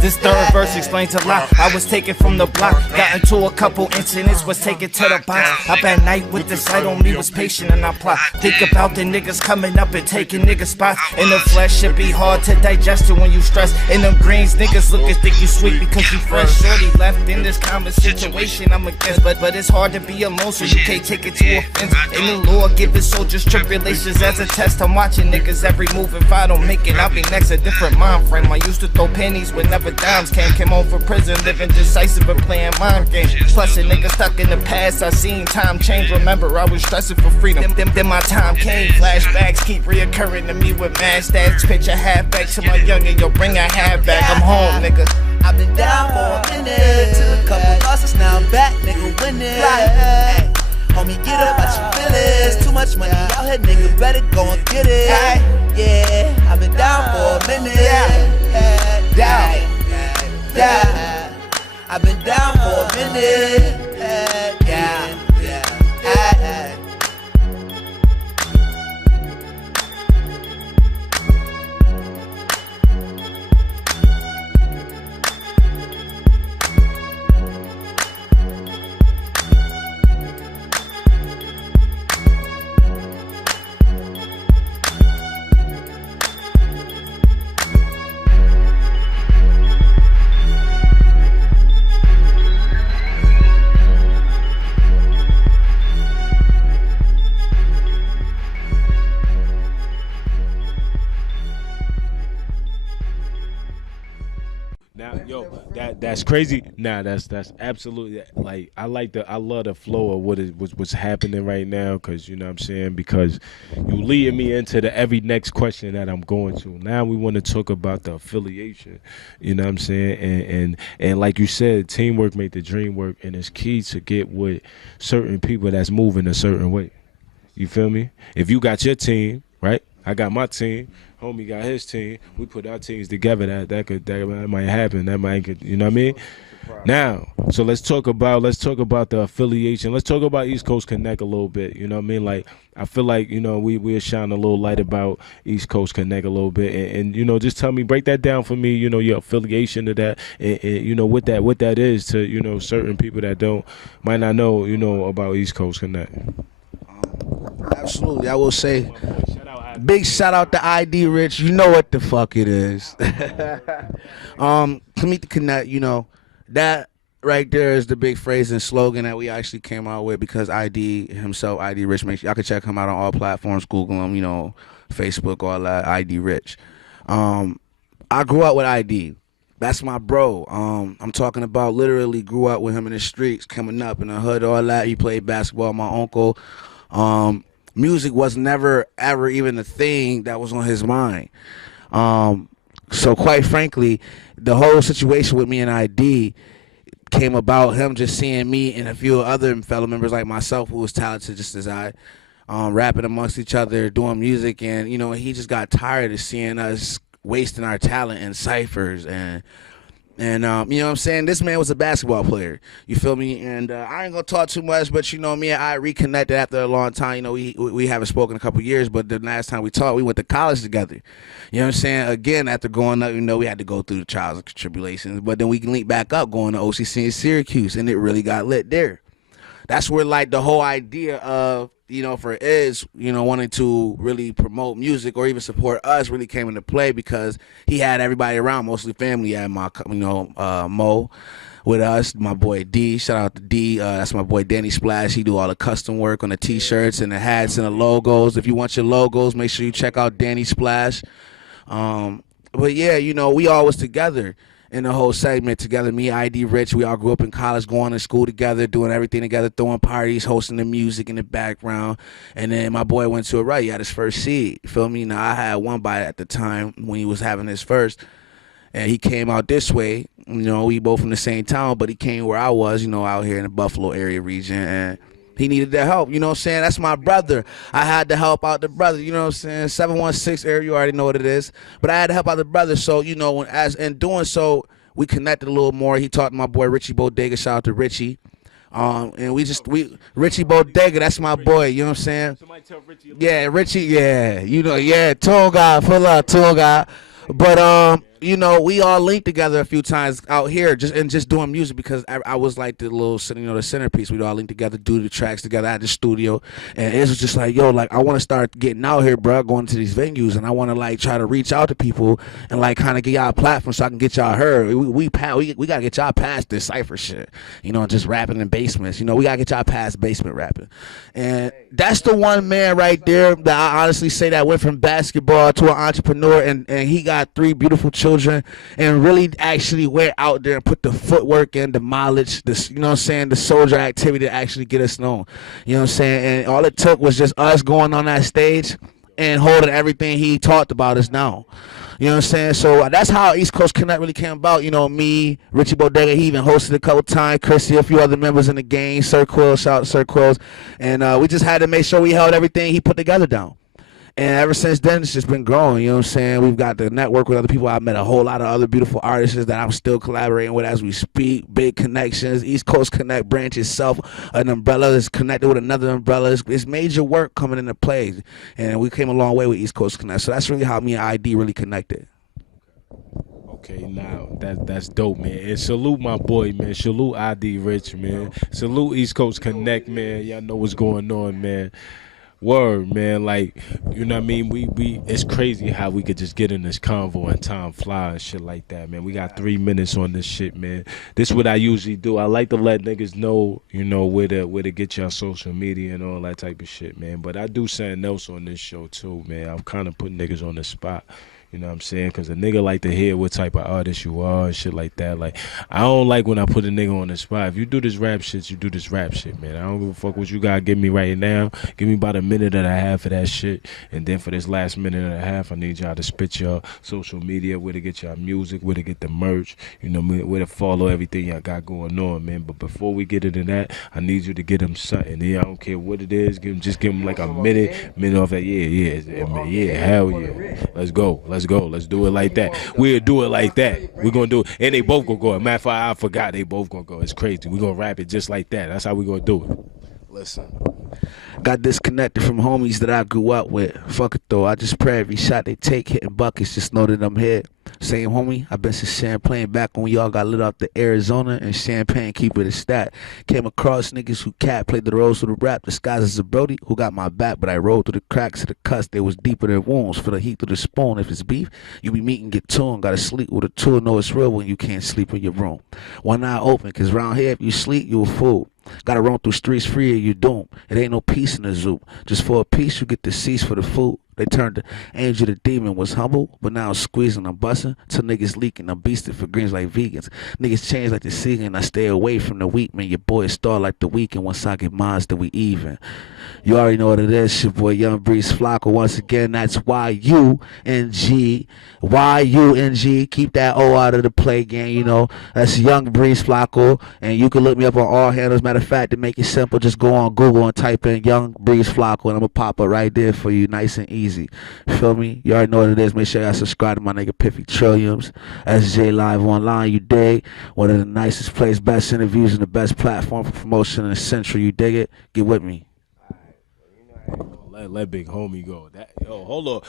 This third verse explains a lot. I was taken from the block, got into a couple incidents, was taken to the box. Up at night with the sight on me, was patient and I plot. Think about the niggas coming up and taking niggas spots. In the flesh, it be hard to digest it when you stress. In them greens, niggas look and think you sweet because you fresh. Shorty left in this common situation, I'm a guess. But it's hard to be alone, so you can't take it to offense. And the Lord giving soldiers tribulations as a test. I'm watching niggas every move. If I don't make it, I'll be next. A different mind frame. I used to throw pennies whenever dimes came. Came home from prison, living decisive and playing mind games. Plus a nigga stuck in the past, I seen time change. Remember, I was stressing for freedom. Then my time came. Flashbacks keep reoccurring to me with mad stats. Picture half back to my youngin', yo, bring a half back. I'm home, nigga. I've been down for a minute. Took a couple losses, now I'm back, nigga, winning. Hey, homie, get up out your feelings. Too much money out here, nigga, better go and get it. Yeah, I've been down for a minute. Down. I've been down for a minute. Yeah. Now, yo, that's crazy. Nah, that's absolutely, like, I love the flow of what's happening right now, because you know what I'm saying, because you leading me into the every next question that I'm going to. Now we want to talk about the affiliation, you know what I'm saying, and like you said, teamwork make the dream work, and it's key to get with certain people that's moving a certain way. You feel me? If you got your team, right? I got my team. Homie got his team. We put our teams together. That might happen. That might, you know what I mean? Now, so let's talk about the affiliation. Let's talk about East Coast Connect a little bit. You know what I mean? Like, I feel like, you know, we're shining a little light about East Coast Connect a little bit, and you know, just tell me, break that down for me. You know, your affiliation to that, and you know what that is to, you know, certain people that might not know, you know, about East Coast Connect. Absolutely, I will say, big shout out to ID Rich. You know what the fuck it is. Meet the Connect. You know, that right there is the big phrase and slogan that we actually came out with, because ID himself, ID Rich, make sure y'all can check him out on all platforms. Google him, you know, Facebook, all that. ID Rich. I grew up with ID. That's my bro. I'm talking about literally grew up with him in the streets, coming up in the hood, all that. He played basketball. My uncle. Music was never ever even a thing that was on his mind. So quite frankly, the whole situation with me and ID came about him just seeing me and a few other fellow members like myself who was talented just as I, rapping amongst each other, doing music, and you know, he just got tired of seeing us wasting our talent in ciphers and you know what I'm saying? This man was a basketball player. You feel me? And I ain't gonna talk too much, but you know, me and I reconnected after a long time. You know, we haven't spoken a couple years, but the last time we talked, we went to college together. You know what I'm saying? Again, after going up, you know, we had to go through the trials and tribulations, but then we can link back up going to OCC in Syracuse, and it really got lit there. That's where, like, the whole idea of, you know, for Iz, you know, wanting to really promote music or even support us really came into play, because he had everybody around, mostly family. Had my, you know, Mo with us, my boy D. Shout out to D. That's my boy Danny Splash. He do all the custom work on the T-shirts and the hats and the logos. If you want your logos, make sure you check out Danny Splash. But yeah, you know, we all was together in the whole segment together. Me, ID Rich, we all grew up in college, going to school together, doing everything together, throwing parties, hosting the music in the background. And then my boy went to a right. He had his first seed. You feel me? Now, I had one by at the time when he was having his first. And he came out this way. You know, we both from the same town, but he came where I was, you know, out here in the Buffalo area region. And he needed the help, you know what I'm saying? That's my brother. I had to help out the brother, you know what I'm saying? 716 area, you already know what it is. But I had to help out the brother. So, you know, in doing so, we connected a little more. He talked to my boy Richie Bodega. Shout out to Richie. And Richie Bodega, that's my boy, you know what I'm saying? Somebody tell Richie. Yeah, Richie, yeah, you know, yeah, tour guy, full up, tour guy. But you know, we all linked together a few times out here, just doing music because I was like the little, you know, the centerpiece. We'd all link together, do the tracks together at the studio, and it was just like, yo, like I want to start getting out here, bro, going to these venues, and I want to like try to reach out to people and like kind of get y'all a platform so I can get y'all heard. We gotta get y'all past this cypher shit, you know, just rapping in basements. You know, we gotta get y'all past basement rapping, and that's the one man right there that I honestly say that went from basketball to an entrepreneur, and he got 3 beautiful children and really actually went out there and put the footwork in, the mileage, this, you know what I'm saying, the soldier activity to actually get us known. You know what I'm saying? And all it took was just us going on that stage and holding everything he talked about us down. You know what I'm saying? So that's how East Coast Connect really came about. You know, me, Richie Bodega, he even hosted a couple times, Chrissy, a few other members in the gang, Sir Quill, shout out Sir Quills. And we just had to make sure we held everything he put together down. And ever since then, it's just been growing, you know what I'm saying? We've got the network with other people. I've met a whole lot of other beautiful artists that I'm still collaborating with as we speak. Big connections. East Coast Connect branch itself, an umbrella is connected with another umbrella. It's major work coming into play. And we came a long way with East Coast Connect. So that's really how me and ID really connected. Okay, now that's dope, man. And salute my boy, man. Salute ID Rich, man. Salute East Coast Connect, man. Y'all know what's going on, man. Word, man, like, you know what I mean? We it's crazy how we could just get in this convo and time fly and shit like that, man. We got 3 minutes on this shit, man. This is what I usually do. I like to let niggas know, you know, where to get you on social media and all that type of shit, man. But I do something else on this show too, man. I'm kind of putting niggas on the spot. You know what I'm saying? Because a nigga like to hear what type of artist you are and shit like that. Like, I don't like when I put a nigga on the spot. If you do this rap shit, you do this rap shit, man. I don't give a fuck what you got to give me right now. Give me about a minute and a half for that shit. And then for this last minute and a half, I need y'all to spit your social media, where to get y'all music, where to get the merch, you know, where to follow everything y'all got going on, man. But before we get into that, I need you to get them something. Yeah, I don't care what it is. Just give them like a minute off that. Yeah, hell yeah. Let's go. Let's do it like that. We'll do it like that. We're going to do it. And they both going to go. Matter of fact, I forgot they both going to go. It's crazy. We're going to rap it just like that. That's how we going to do it. Listen. Got disconnected from homies that I grew up with. Fuck it though. I just pray every shot they take, hitting buckets, just know that I'm here. Same homie, I've been since Champagne back when y'all got lit off the Arizona and Champagne keep it a stat. Came across niggas who played the roles of the rap, disguised as a Brody who got my back, but I rolled through the cracks of the cuts. They was deeper than wounds. For the heat through the spoon. If it's beef, you be meeting, get tuned. Gotta sleep with a tool, know it's real when you can't sleep in your room. One eye open, cause round here if you sleep, you a fool. Gotta run through streets free or you doomed. It ain't no peace in the zoo. Just for a piece, you get the cease for the food. They turned the angel to demon, was humble, but now I'm squeezing, I'm busting, till niggas leaking, I'm beasting for greens like vegans. Niggas change like the season, I stay away from the weak, man. Your boy start like the weekend, once I get mines, then we even. You already know what it is, your boy Yung Flacco. Once again, that's Y-U-N-G. Y-U-N-G. Keep that O out of the play game, you know. That's Yung Flacco. And you can look me up on all handles. Matter of fact, to make it simple, just go on Google and type in Yung Flacco, and I'm going to pop up right there for you, nice and easy. Feel me? You already know what it is. Make sure y'all subscribe to my nigga Piffy Trilliamz. SJ Live Online, you dig? One of the nicest places, best interviews, and the best platform for promotion in the central, you dig it? Get with me. Let big homie go. Hold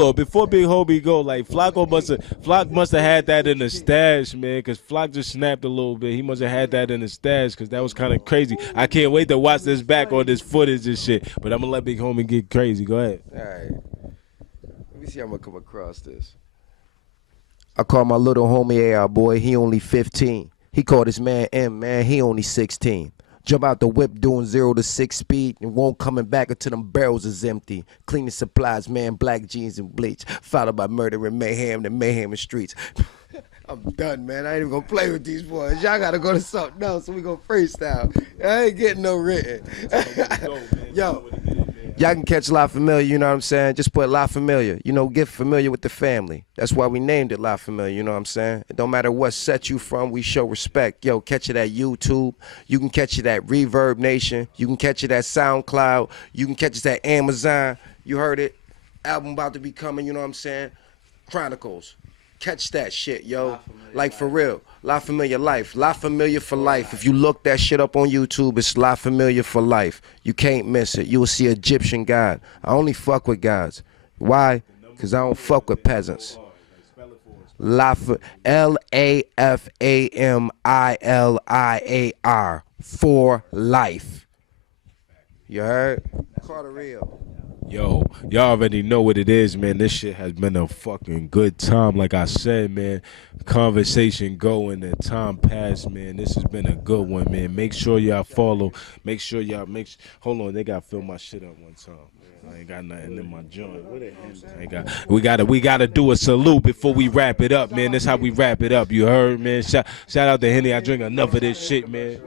on. Before big homie go, like Flock must have had that in the stash, man. Cause Flock just snapped a little bit. He must have had that in the stash, cause that was kind of crazy. I can't wait to watch this back on this footage and shit. But I'm gonna let big homie get crazy. Go ahead. All right. Let me see how I'm gonna come across this. I call my little homie AR boy. He only 15. He called his man M. Man, he only 16. Jump out the whip doing 0 to 6 speed and won't coming back until them barrels is empty. Cleaning supplies, man, black jeans and bleach. Followed by murder and mayhem in streets. I'm done, man. I ain't even gonna play with these boys. Y'all gotta go to something else so we gonna freestyle. I ain't getting no written. Yo. Y'all can catch LaFamiliar, you know what I'm saying? Just put LaFamiliar. You know, get familiar with the family. That's why we named it LaFamiliar, you know what I'm saying? It don't matter what set you from, we show respect. Yo, catch it at YouTube. You can catch it at Reverb Nation. You can catch it at SoundCloud. You can catch it at Amazon. You heard it. Album about to be coming, you know what I'm saying? Chronicles. Catch that shit, yo. Like for real. La Familiar Life. La Familiar for life. If you look that shit up on YouTube, it's La Familiar for life. You can't miss it. You will see Egyptian God. I only fuck with gods. Why? Because I don't fuck with peasants. LaFamiliar for life. You heard? Carter Real. Yo, y'all already know what it is, man. This shit has been a fucking good time. Like I said, man, conversation going and time passed, man. This has been a good one, man. Make sure y'all follow. Make sure y'all hold on, they gotta fill my shit up one time. I ain't got nothing in my joint. We gotta do a salute before we wrap it up, man. This how we wrap it up. You heard, man. Shout out to Henny. I drink enough of this shit, man.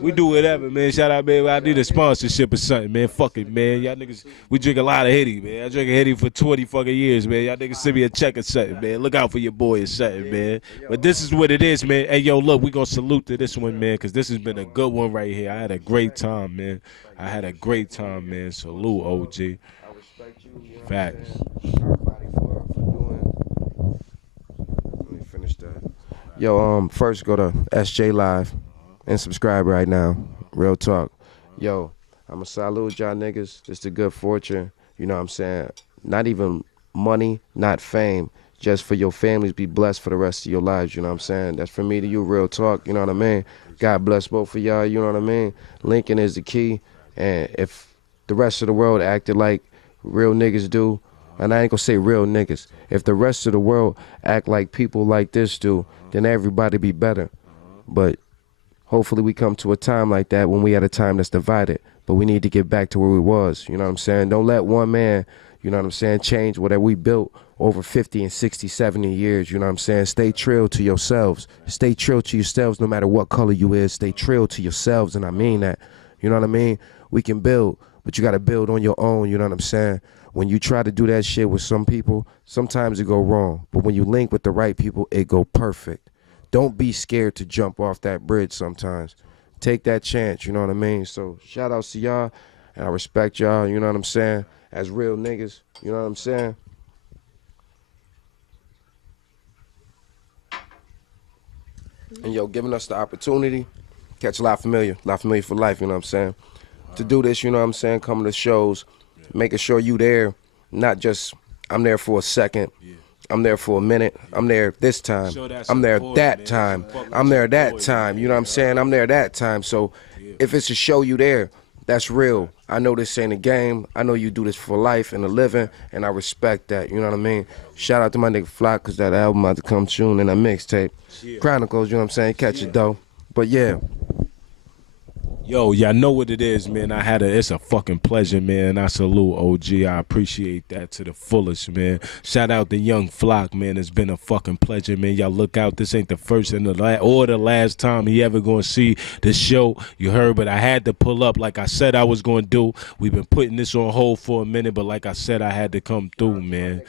We do whatever, man. Shout out, man. I need a sponsorship or something, man. Fuck it, man. Y'all niggas, we drink a lot of Henny, man. I drink a Henny for 20 fucking years, man. Y'all niggas send me a check or something, man. Look out for your boy or something, man. But this is what it is, man. Hey, yo, look, we gonna salute to this one, man, because this has been a good one right here. I had a great time, man. Salute, OG. Facts. Everybody for doing. Let me finish that. Yo, first go to SJ Live and subscribe right now. Real talk. Yo, I'ma salute y'all niggas. Just a good fortune. You know what I'm saying? Not even money, not fame. Just for your families, be blessed for the rest of your lives. You know what I'm saying? That's from me to you, real talk. You know what I mean? God bless both of y'all. You know what I mean? Lincoln is the key. And if the rest of the world acted like real niggas do, and I ain't gonna say real niggas, if the rest of the world act like people like this do, then everybody be better. But hopefully we come to a time like that when we at a time that's divided. But we need to get back to where we was. You know what I'm saying? Don't let one man, you know what I'm saying, change whatever we built over 50 and 60, 70 years. You know what I'm saying? Stay true to yourselves. Stay true to yourselves no matter what color you is. Stay true to yourselves, and I mean that. You know what I mean? We can build, but you got to build on your own. You know what I'm saying? When you try to do that shit with some people, sometimes it go wrong. But when you link with the right people, it go perfect. Don't be scared to jump off that bridge sometimes. Take that chance, you know what I mean? So shout outs to y'all, and I respect y'all, you know what I'm saying? As real niggas, you know what I'm saying? And yo, giving us the opportunity, catch La Familiar for life, you know what I'm saying? To do this, you know what I'm saying, coming to shows, making sure you there, not just I'm there for a second, I'm there for a minute, I'm there this time, I'm there that time, I'm there that time, you know what I'm saying, I'm there that time. So if it's a show you there, that's real. I know this ain't a game, I know you do this for life and a living, and I respect that, you know what I mean? Shout out to my nigga Flock, cause that album about to come soon, and that mixtape. Chronicles, you know what I'm saying, catch it though. But yeah. Yo, y'all know what it is, man. It's a fucking pleasure, man. I salute OG. I appreciate that to the fullest, man. Shout out to Yung Flacco, man. It's been a fucking pleasure, man. Y'all look out. This ain't the first and the last time he ever gonna see the show. You heard, but I had to pull up like I said I was gonna do. We've been putting this on hold for a minute, but like I said, I had to come through, man.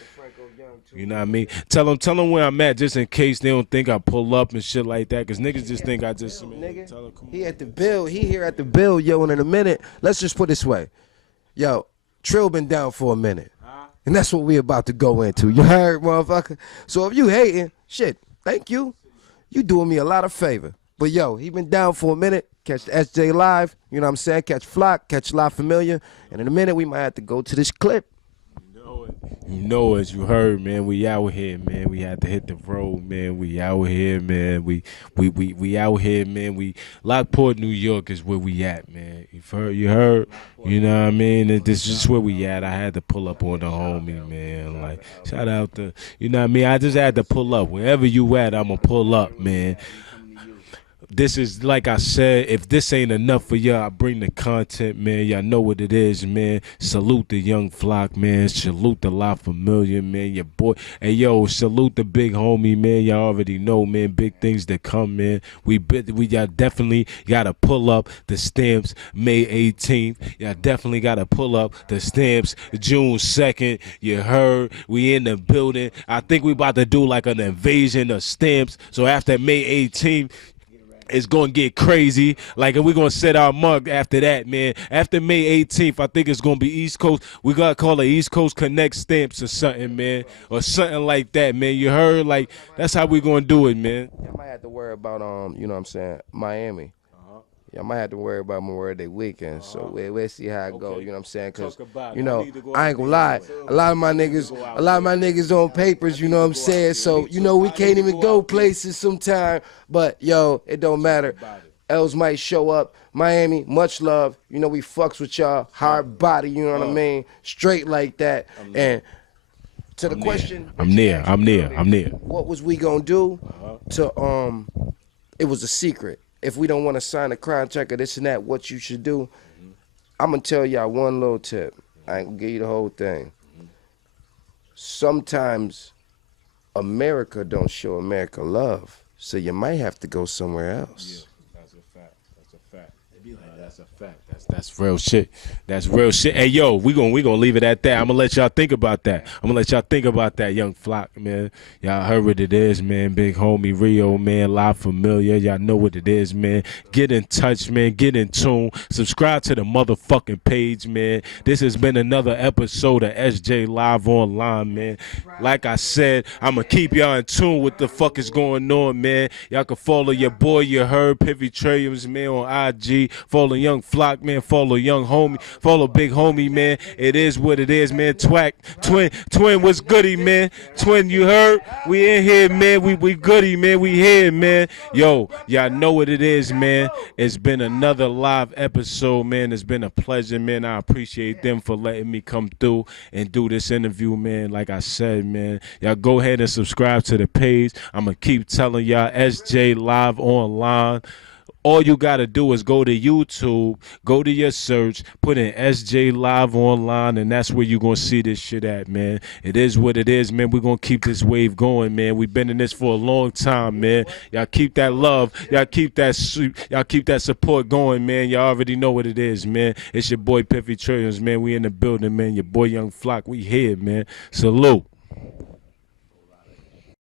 You know what I mean? Tell them where I'm at just in case they don't think I pull up and shit like that. Because niggas just think I just... Man, tell them, he at the bill. He here at the bill, yo. And in a minute, let's just put it this way. Yo, Trill been down for a minute. And that's what we about to go into. You heard, motherfucker? So if you hating, shit, thank you. You doing me a lot of favor. But yo, he been down for a minute. Catch the SJ Live. You know what I'm saying? Catch Flock. Catch La Familiar. And in a minute, we might have to go to this clip. You know, as you heard, man, we out here, man. We had to hit the road, man. We out here, man. We out here, man. Lockport, New York is where we at, man. You heard? You know what I mean? And this is just where we at. I had to pull up on the homie, man. Like, shout out to, you know what I mean? I just had to pull up. Wherever you at, I'ma pull up, man. This is, like I said, if this ain't enough for y'all, I bring the content, man. Y'all know what it is, man. Salute the Yung Flacco, man. Salute the La Familiar, man. Your boy. Hey, yo, salute the big homie, man. Y'all already know, man. Big things to come, man. Y'all definitely got to pull up the stamps May 18th. Y'all definitely got to pull up the stamps June 2nd. You heard? We in the building. I think we about to do like an invasion of stamps. So after May 18th, It's gonna get crazy. Like, and we're gonna set our mark after that, man. After May 18th, I think it's gonna be East Coast. We gotta call it East Coast Connect stamps or something, man, or something like that, man. You heard? Like, that's how we gonna do it, man. I might have to worry about you know what I'm saying, Miami. Yeah, I might have to worry about Memorial Day weekend, so we'll see how it go. You know what I'm saying? Cause you know, I ain't gonna lie, a lot of my niggas on papers. You know what I'm saying? So you know, we can't even go places sometime. But yo, it don't matter. Els might show up. Miami, much love. You know, we fucks with y'all. Hard body. You know what I mean? Straight like that. And to the question, I'm near. What was we gonna do? It was a secret. If we don't want to sign a contract or this and that, what you should do, I'm going to tell y'all one little tip. I ain't going to give you the whole thing. Sometimes America don't show America love, so you might have to go somewhere else. Yeah, that's a fact. That's a fact. That's real shit. That's real shit. Hey, yo, we gonna leave it at that. I'm gonna let y'all think about that. Young Flock, man. Y'all heard what it is, man. Big homie Rio, man. LaFamiliar. Y'all know what it is, man. Get in touch, man. Get in tune. Subscribe to the motherfucking page, man. This has been another episode of SJ Live Online, man. Like I said, I'm gonna keep y'all in tune with the fuck is going on, man. Y'all can follow your boy, you heard, Piffy Trilliamz, man, on IG. Follow Young Flock, man. Follow Young Homie. Follow Big Homie, man. It is what it is, man. Twin, what's goody, man? Twin, you heard? We in here, man. We goody, man. We here, man. Yo, y'all know what it is, man. It's been another live episode, man. It's been a pleasure, man. I appreciate them for letting me come through and do this interview, man. Like I said, man, y'all go ahead and subscribe to the page. I'm going to keep telling y'all, SJ Live Online. All you got to do is go to YouTube, go to your search, put in SJ Live Online, and that's where you're going to see this shit at, man. It is what it is, man. We're going to keep this wave going, man. We've been in this for a long time, man. Y'all keep that love. Y'all keep that support going, man. Y'all already know what it is, man. It's your boy Piffy Trilliamz, man. We in the building, man. Your boy Young Flock. We here, man. Salute. Take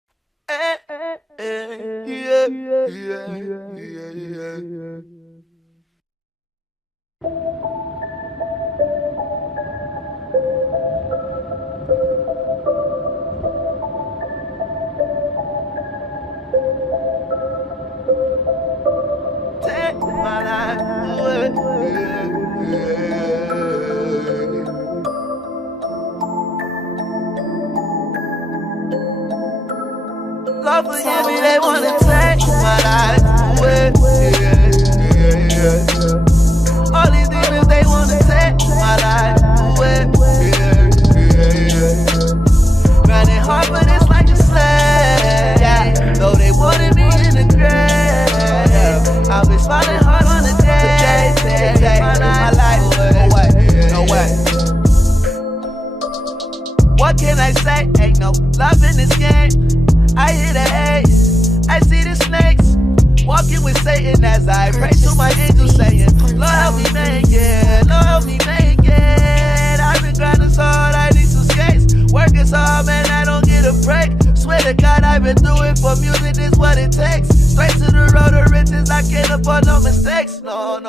my life away. Love for you, they wanna take my life away. All these demons, they wanna take my life away. Grinding hard, but it's like a slave. Though they wanted me in the grave, I've been smiling hard on the day. Take my life away. No way. What can I say? Ain't no love in this game. I hear the hate, I see the snakes walking with Satan as I pray to my angel saying, Lord help me make it, Lord help me make it. I've been grinding so hard, I need some skates. Working so hard, man, I don't get a break. Swear to God, I've been doing for music, this what it takes. Straight to the road of riches, I can't afford no mistakes, no.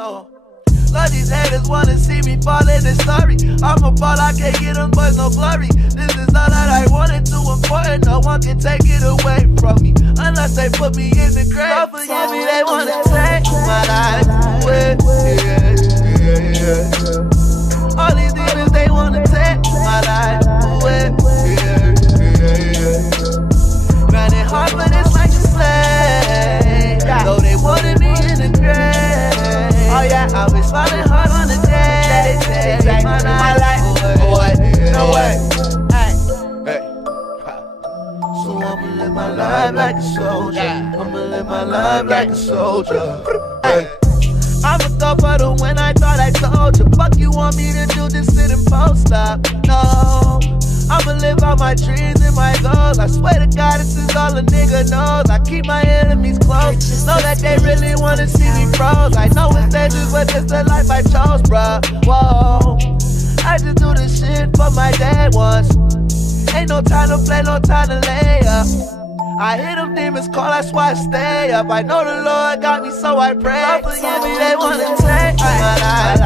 Lord, these haters wanna see me fall in the story. I'm a ball, I can't get them boys no glory. This is all that I wanted, too important. No one can take it away from me unless they put me in the grave. Don't forgive me, they wanna take my life away. All these demons, they wanna take my life away. Grinding hard, but it's like a slave. Though they wanted me in the grave. Oh yeah, I'll be smiling hard on the day. Take my life away. No way. Hey. So I'ma live my life like a soldier. I'ma live my life like a soldier. Hey. I'm a thought butter when I thought I told you. Fuck you want me to do, just sit and post up. No, I'ma live out my dreams and my goals. I swear to God, this is all a nigga knows. I keep my enemies close, know that they really wanna see me froze. I know it's dangerous, but it's the life I chose, bruh. Whoa, I just do this shit for my dad once. Ain't no time to play, no time to lay up. I hear them demons call, that's why I stay up. I know the Lord got me, so I pray. Lord forgive me, they wanna take my life.